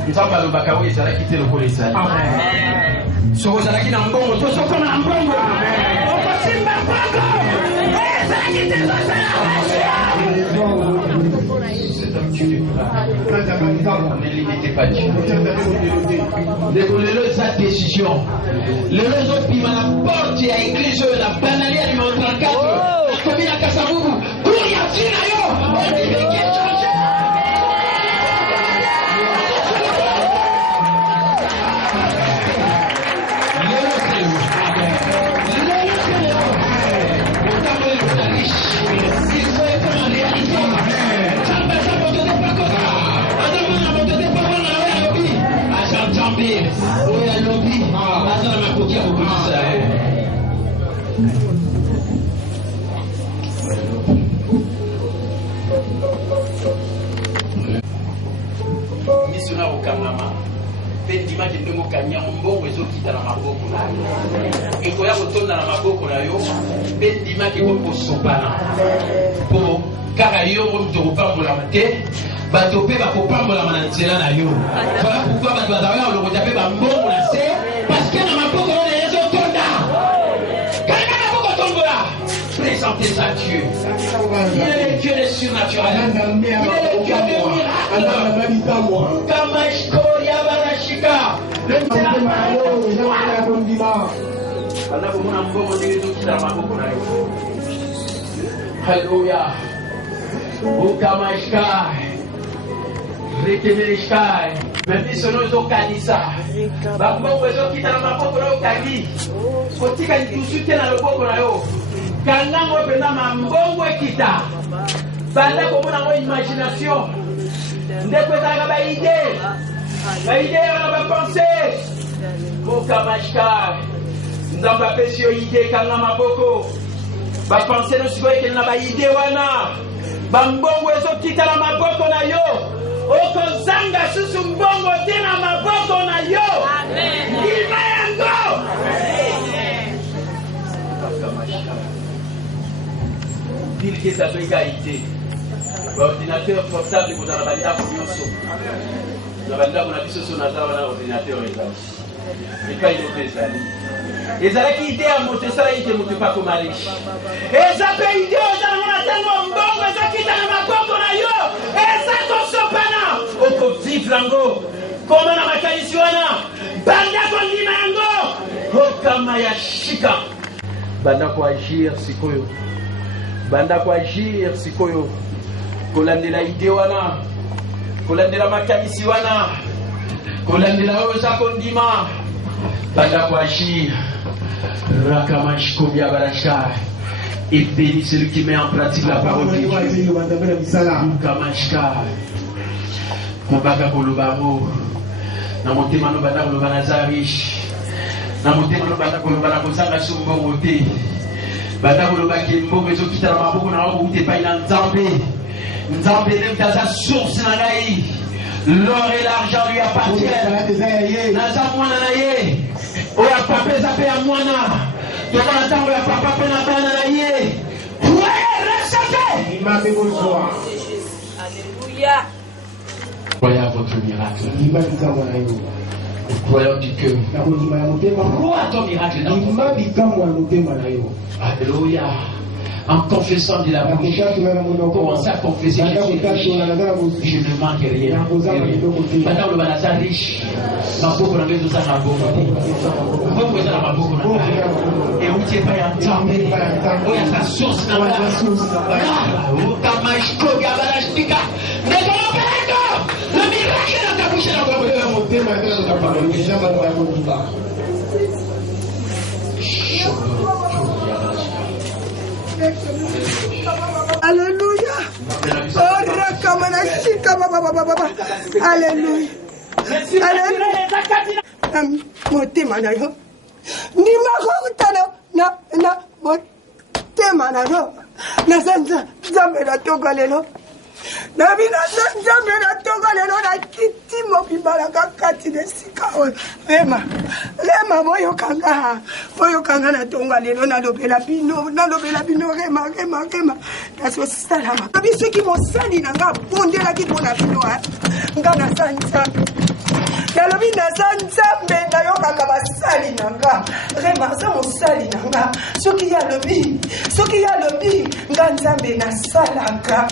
Nzamba lobaka oyo ezalaki te lokola ezali. Soko ozalaki na mbongo to soko na mbongo. Okosimba mbongo. Ezalaki te lozala ne limitez pas Dieu. Ndeko lelo eza décision. Lelo ezopima na porte ya église oyo na banali ya numéro 34 nakomi na Kasavubu pour ya ntina yo ondimiki change. Missionnaire au Kanama, pendima de ndemo kanya mbongo ezokita na maboko na yo. Ekoya kotonda na maboko na yo, pendima ke ko sopana. Po kaka yo mto kopambola te, bato pe ba kopambola na nzela na yo. Voilà pourquoi bato bazala lo kotape ba mbongo na se parce que na maboko na ezotonda. Kana na maboko tombola. Présentez ça à Dieu. Il est le Dieu des surnaturels. Il est le Dieu des miracles. Kamashkoria barashika. Alléluia. Ukamashka. Rekemerishka. Même si nous sommes kanisa. Bambongo ezokita na maboko na okagi. Kotika nitusuke na loboko na yo. Kanango pena mambongo ekita. Banda komona mo imagination. Ndeko ezalaka ba idée. Ba idée wana ba pensée. Ukamashka. Nzamba pesi yo idée kanga maboko. Ba pensée no sikoye kena ba idée wana. Bambongo ezokita na maboko na yo. Okozanga susu mbongo te na maboko na yo. Amen. Ndima yango. Pile que ça soit qualité. L'ordinateur portable vous en avez pas nyonso. Na banda kuna biso so na zawa na ordinateur ezali. Eka ino pesa. ezalaki ide ya moto esala ite moto epakoma riche. Eza mpe ide ozala na ntango mbongo ezakita na maboko na yo eza kosopana okovivre yango koma na makanisi wana banda kondima yango okama ya shika banda koagir sikoyo banda koagir sikoyo kolandela ide wana kolandela makanisi wana kolandela oyo eza kondima banda koagir rakamashikobi abarashka et bénis celui qui met en pratique la parole de Dieu. Rakamashka kobaka kolobamo na motema no banda koloba na zarish na motema no banda koloba na kozanga sumbongo te banda koloba kimbongo ezokita na maboko na wako ute pai na nzambe nzambe nde mtaza source na ngai l'or et l'argent lui appartiennent naza mwana na ye oyo papa eza mpe ya mwana tokona ntango ya papa mpe na bana na ye Alléluia. Croyez à votre miracle. Croyons du cœur. Crois à ton miracle dans ton cœur. Alléluia. En confessant de la bouche, commencez à confesser que je ne manque rien. Pendant le balaza riche, ma boucle n'a pas sa boucle. Vous êtes dans ma boucle. Et vous n'êtes pas entendu. Vous êtes la source dans la source. Vous kamashko gabalashtika. Le miracle dans ta bouche. Alléluia. Alléluia. Motema na yo ni makokutana na motema na yo na nzambe na togo lelo na bina nzambe na togo lelo na kiti mobimba kati de sika oyo rema boyo kanga na tonga lelo na lobela bino rema naso salama biso ki mosali na nga bondela ki pona bino nga na nzambe nalobi naza nzambe nayokaka basali na nga rema aza mosali na nga soki ya lobi nga nzambe nasalaka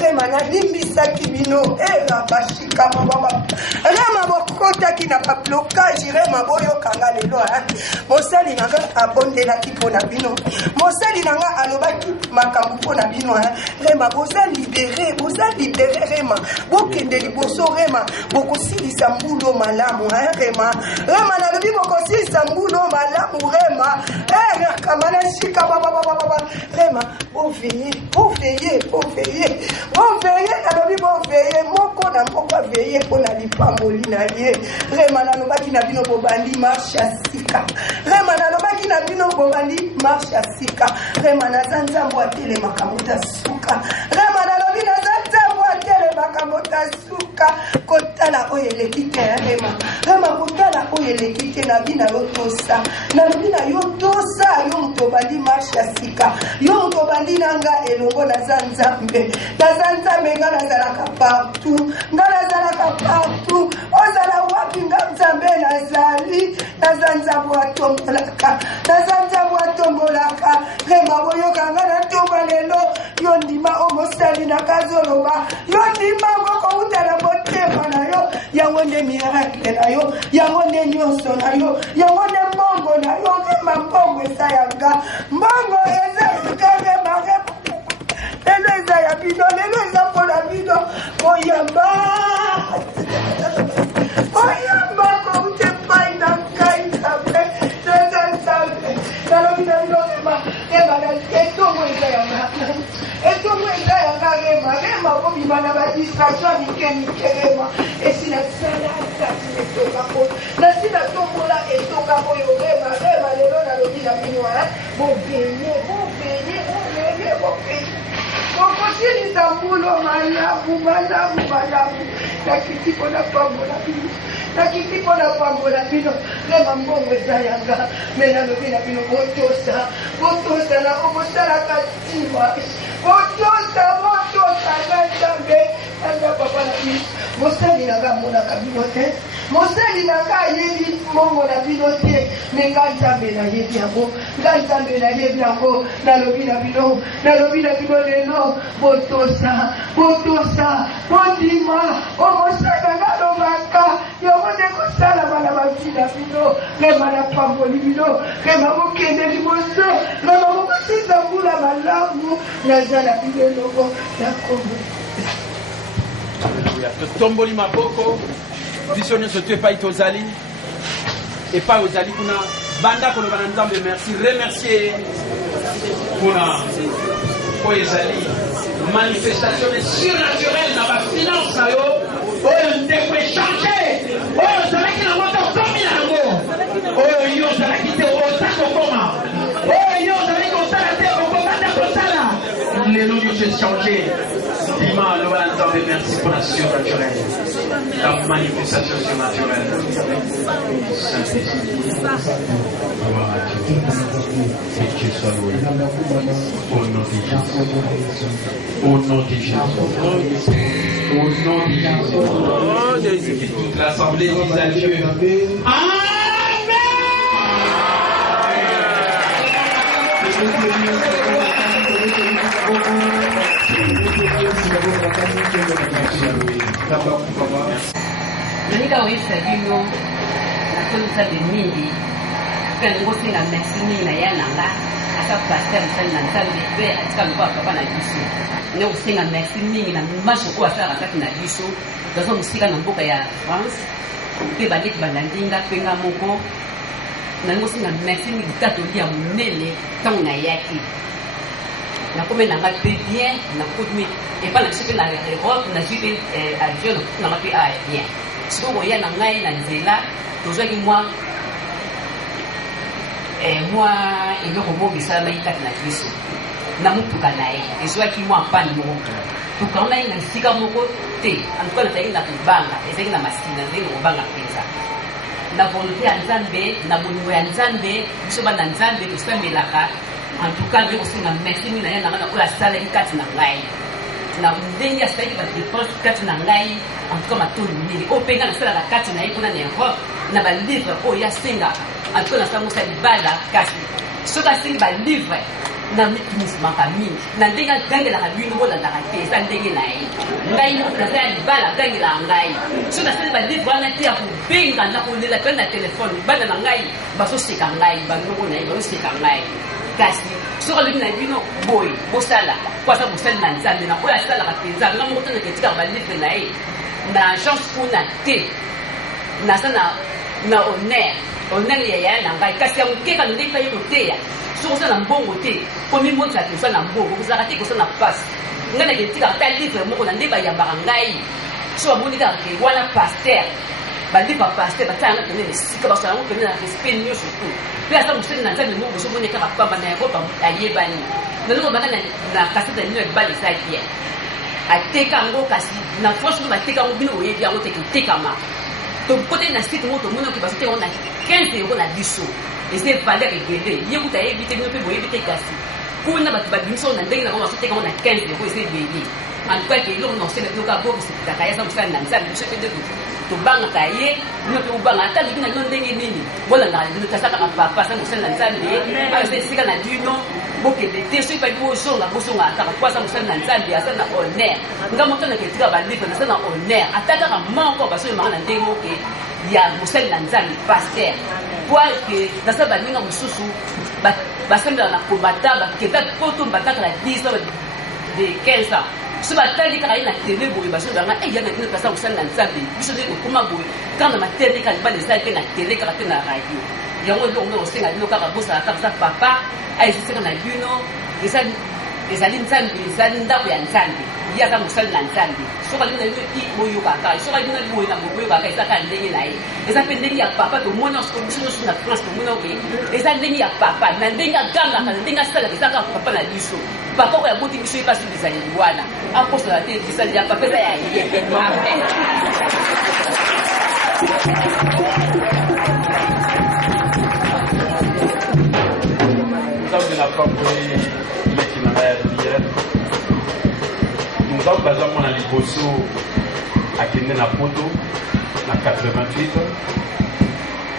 rema nalimbisaki bino era bashika mababa rema bokotaki na bablokage rema boyokanga lelo mosali na nga abondelaki mpona bino mosali na nga alobaki makambo mpona bino rema boza libere rema bokende liboso rema bokosilisa mbulo malamu rema nalobi bokosilisa mbulo malamu rema kamana shika rema boveye nalobi boveye moko na moko aveye mpona lipamboli na ye rema nalobaki na bino bobandi marshe ya sika rema naza nzambo atelemaka moto asuka rema nalobi naza nzambo atelemaka moto asuka kotala oyo eleki te rema kotala oyo eleki te na bina yo tosa nalobi na yo tosa yo moto obandi marshe ya sika yo moto obandi na nga elongo naza nzambe nga nazalaka partout ozala wapi nga nzambe nazali naza nzambo atombolaka rema boyokanga na tonga lelo yo ndima omosali na kazoloba yo ndima mokouta na motema na yo yango nde miracle na yo yango nde nyonso na yo yango nde mbongo na yo rema mbongo eza yanga mbongo eza rema lelo eza ya bino lelo eza mpona bino koyamba koute pai na ngai nzambe nalobi na bino rema etongo eza yanga rema kobima na badistraction mike rema esi nasi natombola etonga oyo rema lelo nalobi na bino bobeye bokosilisa mbulo malamu nakiti mpona pambola bino rema mbongo eza yanga me nalobi na bino botosa na okosalaka ntima botosa na nzambe anga papa na bino mosali na nga monaka bino te mosali na nga ayebi mongo na bino te me nga nzambe nayebi yango nga nzambe nayebi yango nalobi na bino lelo botosa bondima omosaka nga lobaka yango nde kosalama na bavi na bino rema na pamboli bino rema bokende liboso rema bokosinza mbula malamu naza na bino eloko na kombo. Alléluia. Tomboli maboko biso nyonso to epai tozali epai ozali kuna banda koloba na nzambe merci remercier kuna oyo ezali manifestation surnaturelle na bafinance na yo oyo ndeko echange oyo ozalaki na moto okomi yango oyo yo ozalaki te oza kokoma oyo yo ozalaki kosala te okobanda kosala lelo nyonso echange. Dima, merci pour la surnaturelle, la manifestation surnaturelle. Saint-Esprit, gloire à Dieu. Et Dieu soit loué. Au nom de Jésus. Au nom de Jésus. Au nom de Jésus. Et toute l'assemblée dise à Dieu. Nanika oyesa bino nakolisa de mingi mpe ngosinga merci mingi na ya nanga ata paster mosali na nzambe mpe atika lokola papa na biso nde kosenga merci mingi na masho oyo asalaka kati na biso toza mosika na mboka ya France mpe bandeki bandandinga mpe nga moko nalingi kosenga merci mingi tatoli ya monene ntango nayaki nakomi nanga mpe bien nakomi epa na biso mpe na Europe nazwi mpe avion nanga mpe aya bien sikoyo koya na ngai na nzela tozwaki mwa eloko moko esalamai kati na biso na motuka na ye ezwaki mwa mpani moko tukanga ye na esika moko te antuka nazalaki na kobanga ezalaki na masina nazalaki na kobanga mpenza na volonté ya nzambe na bolingo ya nzambe biso bana nzambe tosambelaka antuka nde kosenga merci mingi na ye nanga na oyo asalaki kati na ngai na ndenge asalaki badepense kati na ngai antuka matoni mingi oyo mpe nga nasalaka kati na ye mpona na Europe na balivre oyo asengaka antuka nasala mosa libala kasi soki asengi balivre na mikimismaka mingi na ndenge agangelaka bino bolandaka te eza ndenge na ye ngai naza ya libala agangelaka ngai soki nasali balivre wana te ya kobenga na kolela mpe na telefone bana na ngai bazoseka ngai banoko na ye bazoseka ngai kasi soki alobi na bino boye bosala kwasa bosali na nzambe na oyo asalaka mpenza nga moko tana ketikaka balivre na ye na agence kuna te naza na honneur ya yaya na ngai kasi ya mokeka no ndenge ye koteya soki osala mbongo te komimonisa te osala na mbongo kozalaka te kosala na pasi ngai naketikaka ta livre moko na nde bayambaka ngai so bamoni kaka ke wana paster balivre ya paster batalanga pene na esika basala yango pene na respect nyonso tu mpe asa mosali na nzambe moko bosomoni kaka pamba na Europe ayebani nalongo banga na kasete nino ebala eza bien ateka yango kasi na france no bateka yango bino oyebi yango te kotekama tokote na site moko tomoni oke bazoteka yango na 15 euro na biso eza valeur ebele ye kuta yebi te bino mpe boyebi te kasi kuna bato babimiso na ndenge na bango bazoteka yango na 15 euro eza ebele antukake eloko na osala bino kaka bokosepitaka ye aza mosala na nzambe biso mpe nde tobangaka ye bino mpe bobanga ata lobi na bino ndenge nini bolandaka bino tasakaka papa aza mosala na nzambe ayo eza esika na bino bokende te soki pabi bozonga bozonga kaka po aza mosali na nzambe aza na honneur nga moto naketika balivre naza na honneur ata kaka moko basoyemaka na ndenge moke ya mosali na nzambe paster po ke naza baninga mosusu basambelaka na kobata bakenda poto bataka na 10 ans de 15 ans so batali kaka ye na tele boye bazobanga eyanga bino mpasa mosali na nzambe biso nde kokoma boye kaka na matele kaka libala ezali mpe na tele kaka mpe na radio yango eloko nde kosenga bino kaka bosala kaka eza papa ayesisaka na bino ezali nzambe ezali ndako ya nzambe ye aza mosali na nzambe soki alibina bino i boyokaka soki alibina boye na boyokaka eza kaka ndenge na ye eza mpe ndenge ya papa tomoni biso nyonso na france tomoni oke eza ndenge ya papa na ndenge agangaka na ndenge asalaka eza kaka papa na biso papa oyo aboti biso ye mpasi bizaleli wana aposola te bisali ya papa eza ya ye amen Nous avons de la famille qui n'a rien. Nous avons exemple baza mwana liboso akende na poto na 88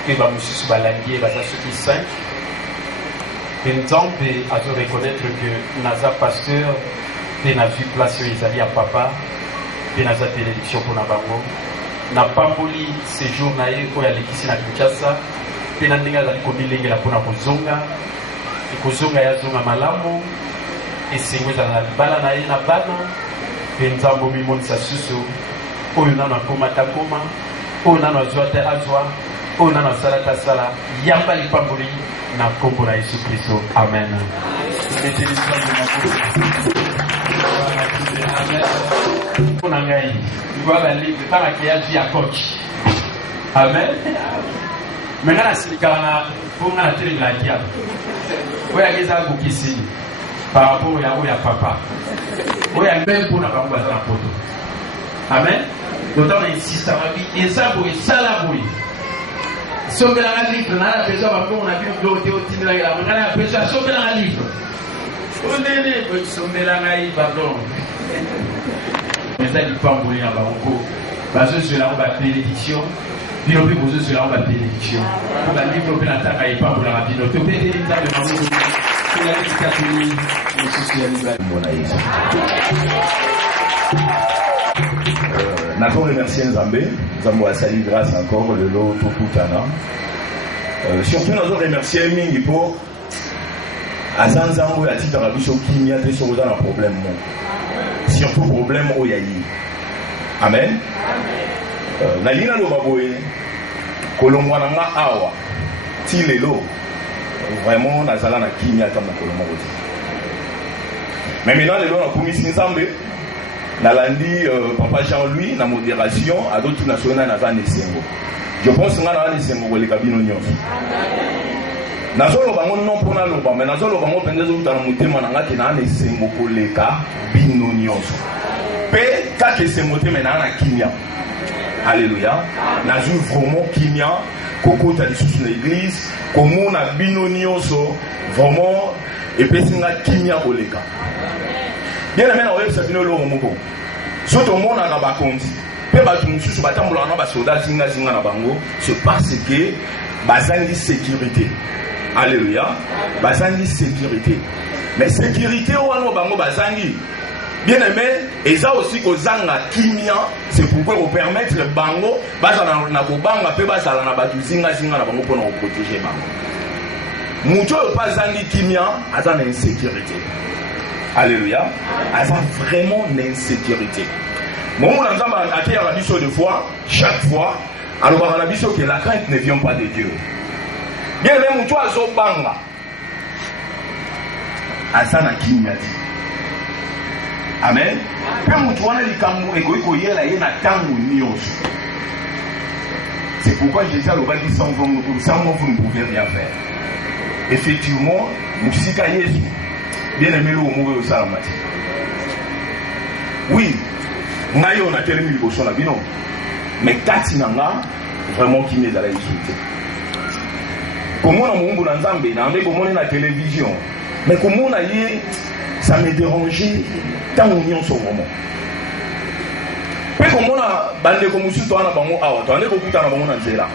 pe bamosusu balangi ye baza soki 5 pe nzambe azo reconnaître que naza pasteur pe nazwi place oyo ezali ya papa pe naza bénédiction mpona bango napamboli séjour na ye oyo alekisi na Kinshasa pe na ndenge azali komilengela mpona kozonga ye azonga malamu esengo ezala na libala na ye na bana pe nzambe omimonisa susu oyo nano akomata koma oyo nano azwa te azwa oyo nano asala te asala yamba lipamboli na kombo na Yesu Kristo amen. Mpona ngai likoya balivre mpana keyaji ya coach amen. Me nga nasilikaka na mpo nga na telemelaki yako oyo yaka eza akokisi par rapport ya oyo ya papa oyo ya mpe mpona bango baza na poto amen. Notama insista mabi eza boye esala boye sombelanga livre nana besoin bango na bino biloko te otindelakela mangana ya besoin sombelanga livre ondene sombelanga yi pardon eza lipamboli na bango bazozwelango babénédiction bino mpe bozozwelango babénédiction mpo balivre mpe natanga epambolaka bino topeteli nzambe bango elalikatoli mosusu ya libala mona yesu. Nous remercier Nzambe, nous asali grâce encore le lot Tokutana. Surtout nous remercier Mingi pour Azanzango et Atita Rabiso qui n'y a pas de problème. Surtout problème au Yayi. Amen. Nalina lo baboye kolomwananga awa tilelo vraiment nazala na kimia ta mokoloma oti. Mais maintenant les gens ont commis Nzambe. Nalandi papa Jean-Louis na modération à d'autres nationaux na Nesengo. Je pense que na Nesengo le kabino nyonso. Nazolo bango non pona loba mais nazolo bango pendezo utana mutema na ngati na Nesengo koleka bino nyonso. Pe ka ke se motema na kimia. Alléluia. Nazu vraiment kimia kokota lisusu na église komo na bino nyonso vraiment epesinga kimia koleka. Bien aimé na oyo sabino lo moko. Soto mona na bakonzi. Pe ba tumususu batambola na ba soda zinga na bango, c'est parce que bazangi sécurité. Alléluia. Bazangi sécurité. Mais sécurité wana bango bazangi. Bien aimé, et ça aussi kozanga kimia, c'est pourquoi on permettre bango bazana na kobanga pe bazala na batu zinga na bango pour nous protéger bango. Mucho bazangi kimia, azana insécurité. Alléluia. Elle a vraiment l'insécurité. Mon mon ensemble a été à la biseau de foi, chaque fois, alors à la biseau que la crainte ne vient pas de Dieu. Bien même toi, Zobanga, Asana Kinyati. Amen. Comme toi, les Kamou et Goïkoye, la Yena Kamou Nios. C'est pourquoi Jésus a le bas qui s'en vont, vous ne pouvez rien faire. Effectivement, Moussika Yesu. Bien aimé le mot au salamati. Oui, on a tellement de choses là, mais Katinanga, vraiment qui m'est dans la insulté. Comment on a Nzambe, comment on a la télévision, mais comment on a eu, ça me dérangeait tant on y en ce moment. Mais comment on a bandé comme si tu en as bango ah, tu en as beaucoup dans la bango dans là.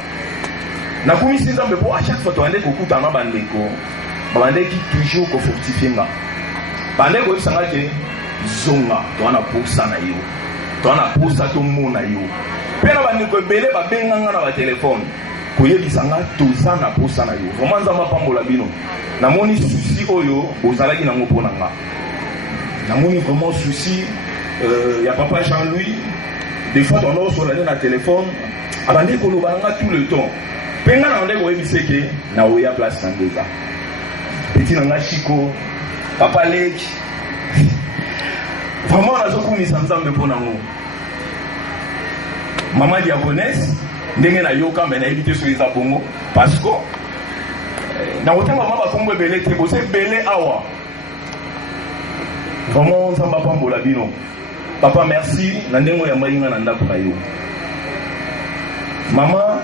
Na commission Nzambe pour à chaque fois tu en as beaucoup dans la bandé ko, bandé qui toujours ko fortifier nga. Bandé ko sanga ke zonga, tu en as pour ça na yo. Tu en as pour ça tout monde na yo. Pena bandé ko belé ba benga nga na ba téléphone. Koyebisanga toza na posa na yo. Vraiment Nzamba pambola bino. Namoni souci oyo ozalaki nango pona nga. Namoni vraiment souci ya papa Jean-Louis. Des fois on a sur la téléphone, abandé ko lobanga tout le temps. Penga na ndeko yebiseke na oya place sangeza. Petit nanga Chico, papa Lek. Vraiment na zokumisa Nzambe pona ngo. Maman diaconesse ndenge na yoka mais na éviter sur les abongo parce que na otanga mama kombo belé te bose belé awa vraiment Nzamba pambola bino papa merci na ndengo ya mainga na ndako na yo mama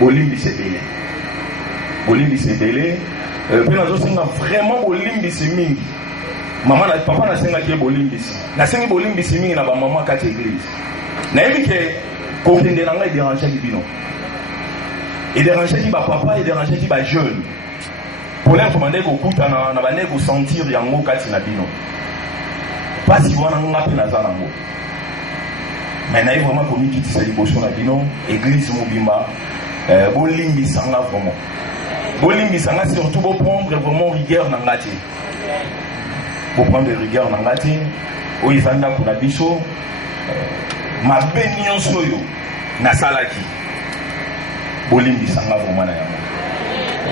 bolimbi se belé pe na zo singa vraiment bolimbi se mingi Maman na papa na senga ki bolimbisi. Na sengi bolimbisi mingi na ba maman kati église. Na yebi ke ko kende na ngai déranger ki bino. Et déranger ki ba papa et déranger ki ba jeune. Pour les commander ko kuta na ba ne ko sentir yango kati na bino. Pas si wana nga pe na za nango. Mais na vraiment ko miki tisa liboso na bino église mobimba bolimbisa nga vraiment. Bolimbisa nga surtout bo prendre vraiment rigueur na ngati. Pour prendre de rigueur dans la tête, où ils ont pour la bicho, ma bénion soyo, na salaki. Bolimbi sanga vraiment na yamo.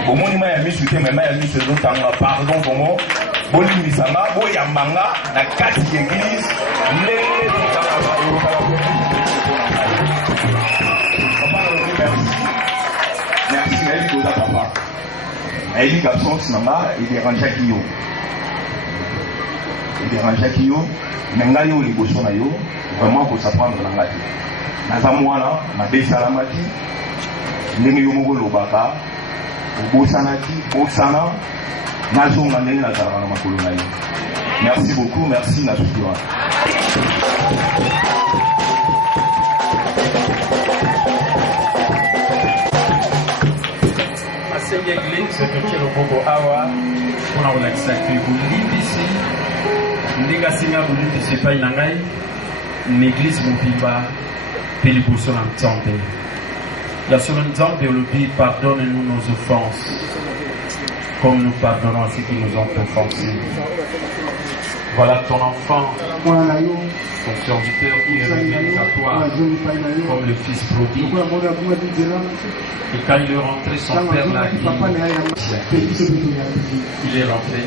Bomoni ma yami soute mais ma yami se doute en pardon comment. Bolimbi sanga, boyambanga, na kati église, merci, elle dit papa. Elle dit qu'absence nanga, il dérange à qui yo. Il dérange à qui yo, mais nga yo liboso na yo, vraiment pour s'apprendre na ngati. Naza mwana, na besalamaki, ndenge yo moko lobaka, bosanaki, bosana, nazonga ndenge nazalaka na makolo na yo. Merci beaucoup, merci na sutura. Asenga église que le bobo awa pour relaxer que bolimbisi ndinga singa bolimbisi pa inangai l'église mobimba pe liboso na nzambe ya solo nzambe olobi pardonne-nous nos offenses comme nous pardonnons à ceux qui nous ont offensés. Voilà ton enfant, ton serviteur qui est revenu à toi comme le fils prodigue. Et quand il est rentré, son père l'a dit, il est rentré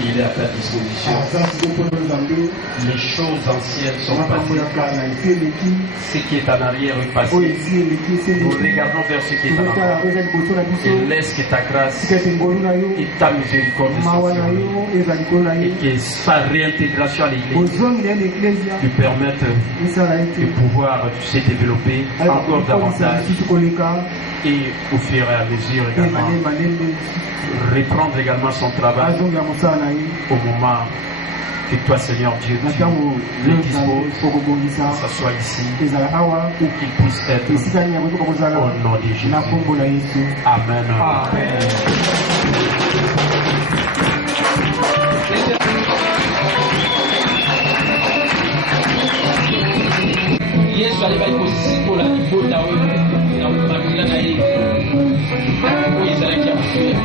et il est à ta disposition. Les choses anciennes sont passées. Ce qui est en arrière est passé. Nous regardons vers ce qui est en avant. Et laisse que ta grâce et ta miséricorde et que sa réintégration à l'église lui permette de pouvoir se développer encore davantage et au fur et à mesure également reprendre également son travail au moment que toi Seigneur Dieu le dispose, que ça soit ici ou qu'il puisse être au nom de Jésus. Amen. Amen. Yesu aliposikola kibota wewe na kumakila na yeye ezalaki affaire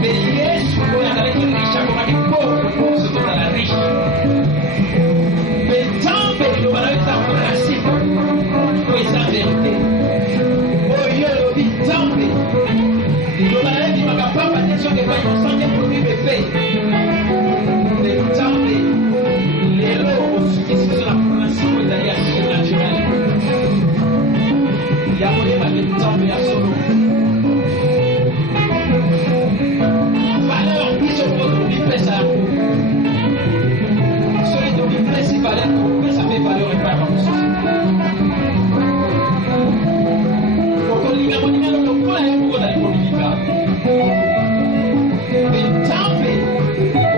mais Yesu oyo azalaki riche akomaki pauvre soki ozala riche mais nzambe liloba na yo nzambe principe oyo eza verité oyo elobi nzambe liloba na yo ebimaka pamba te soki epai osanje produit befe mais nzambe lelo osukisi biso na principe ezali ya surnaturel ya koyebaki nzambe ya solo valeur biso mpo tolipesa yango soki tolipesi valeur kopesa mpe valeur epai ya mosusu okolinga moninga lokola ye moko ozali kolinga me nzambe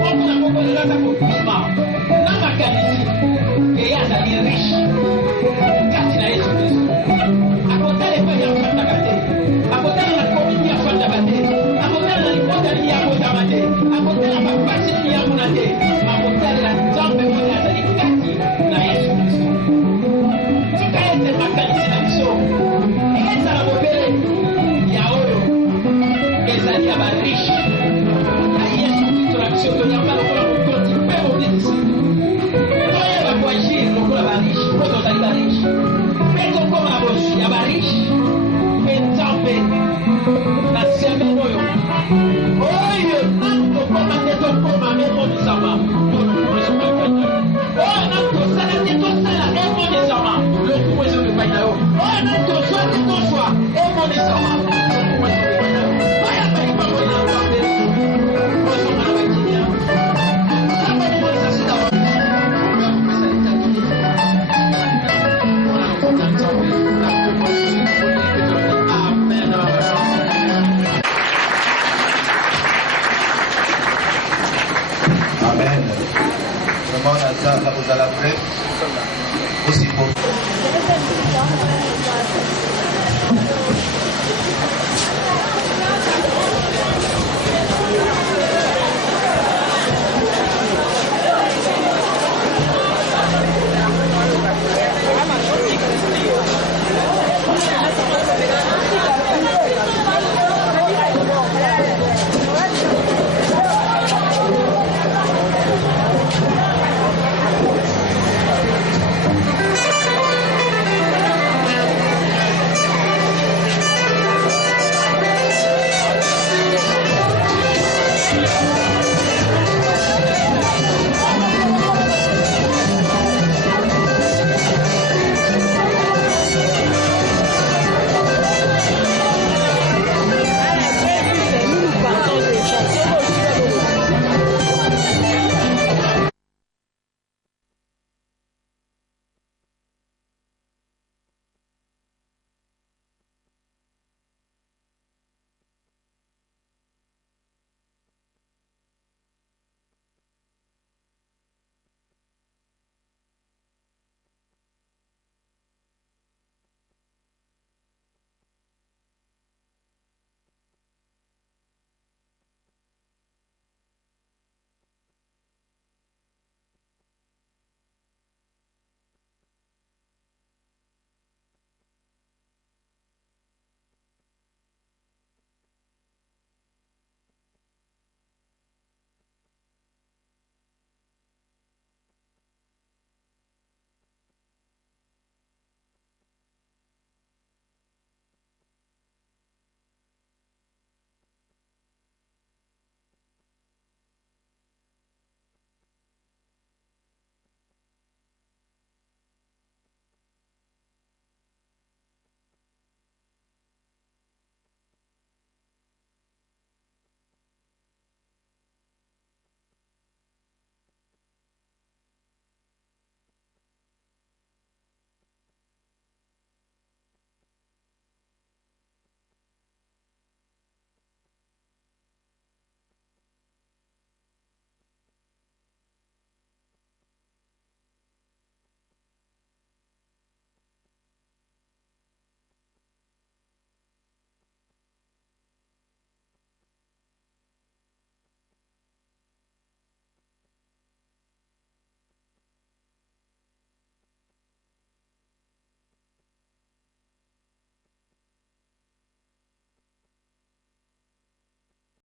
moko na moko lelo aza kopima na makanisi eye azali riche kati na yesu kristo akotala epai ya afandaka te akotala na komini afandaka te akotala na libotali ya akotama te akotala bapasi nini yamona te akotalela nzambe oyo azali kati na yesu kristo tika ete makanisi na biso ezala bobele ya oyo ezali ya bariche ya yesu kristo na biso tonyamba lokola mokonzi mpe mobisi toyeba koagir lokola bariche po tozali bariche mpe tokoma na bozwi ya bariche mpe nzambe na sembe oyo oyo nanu tokoma te tokoma memonisama oyo nanu tosala te tosala emonisama lokumu ezoka epai na yo oyo nanu tozwa te tozwa emonisama lokumu ezoka epai na yo oyo apali bango na ça vous a la preuve.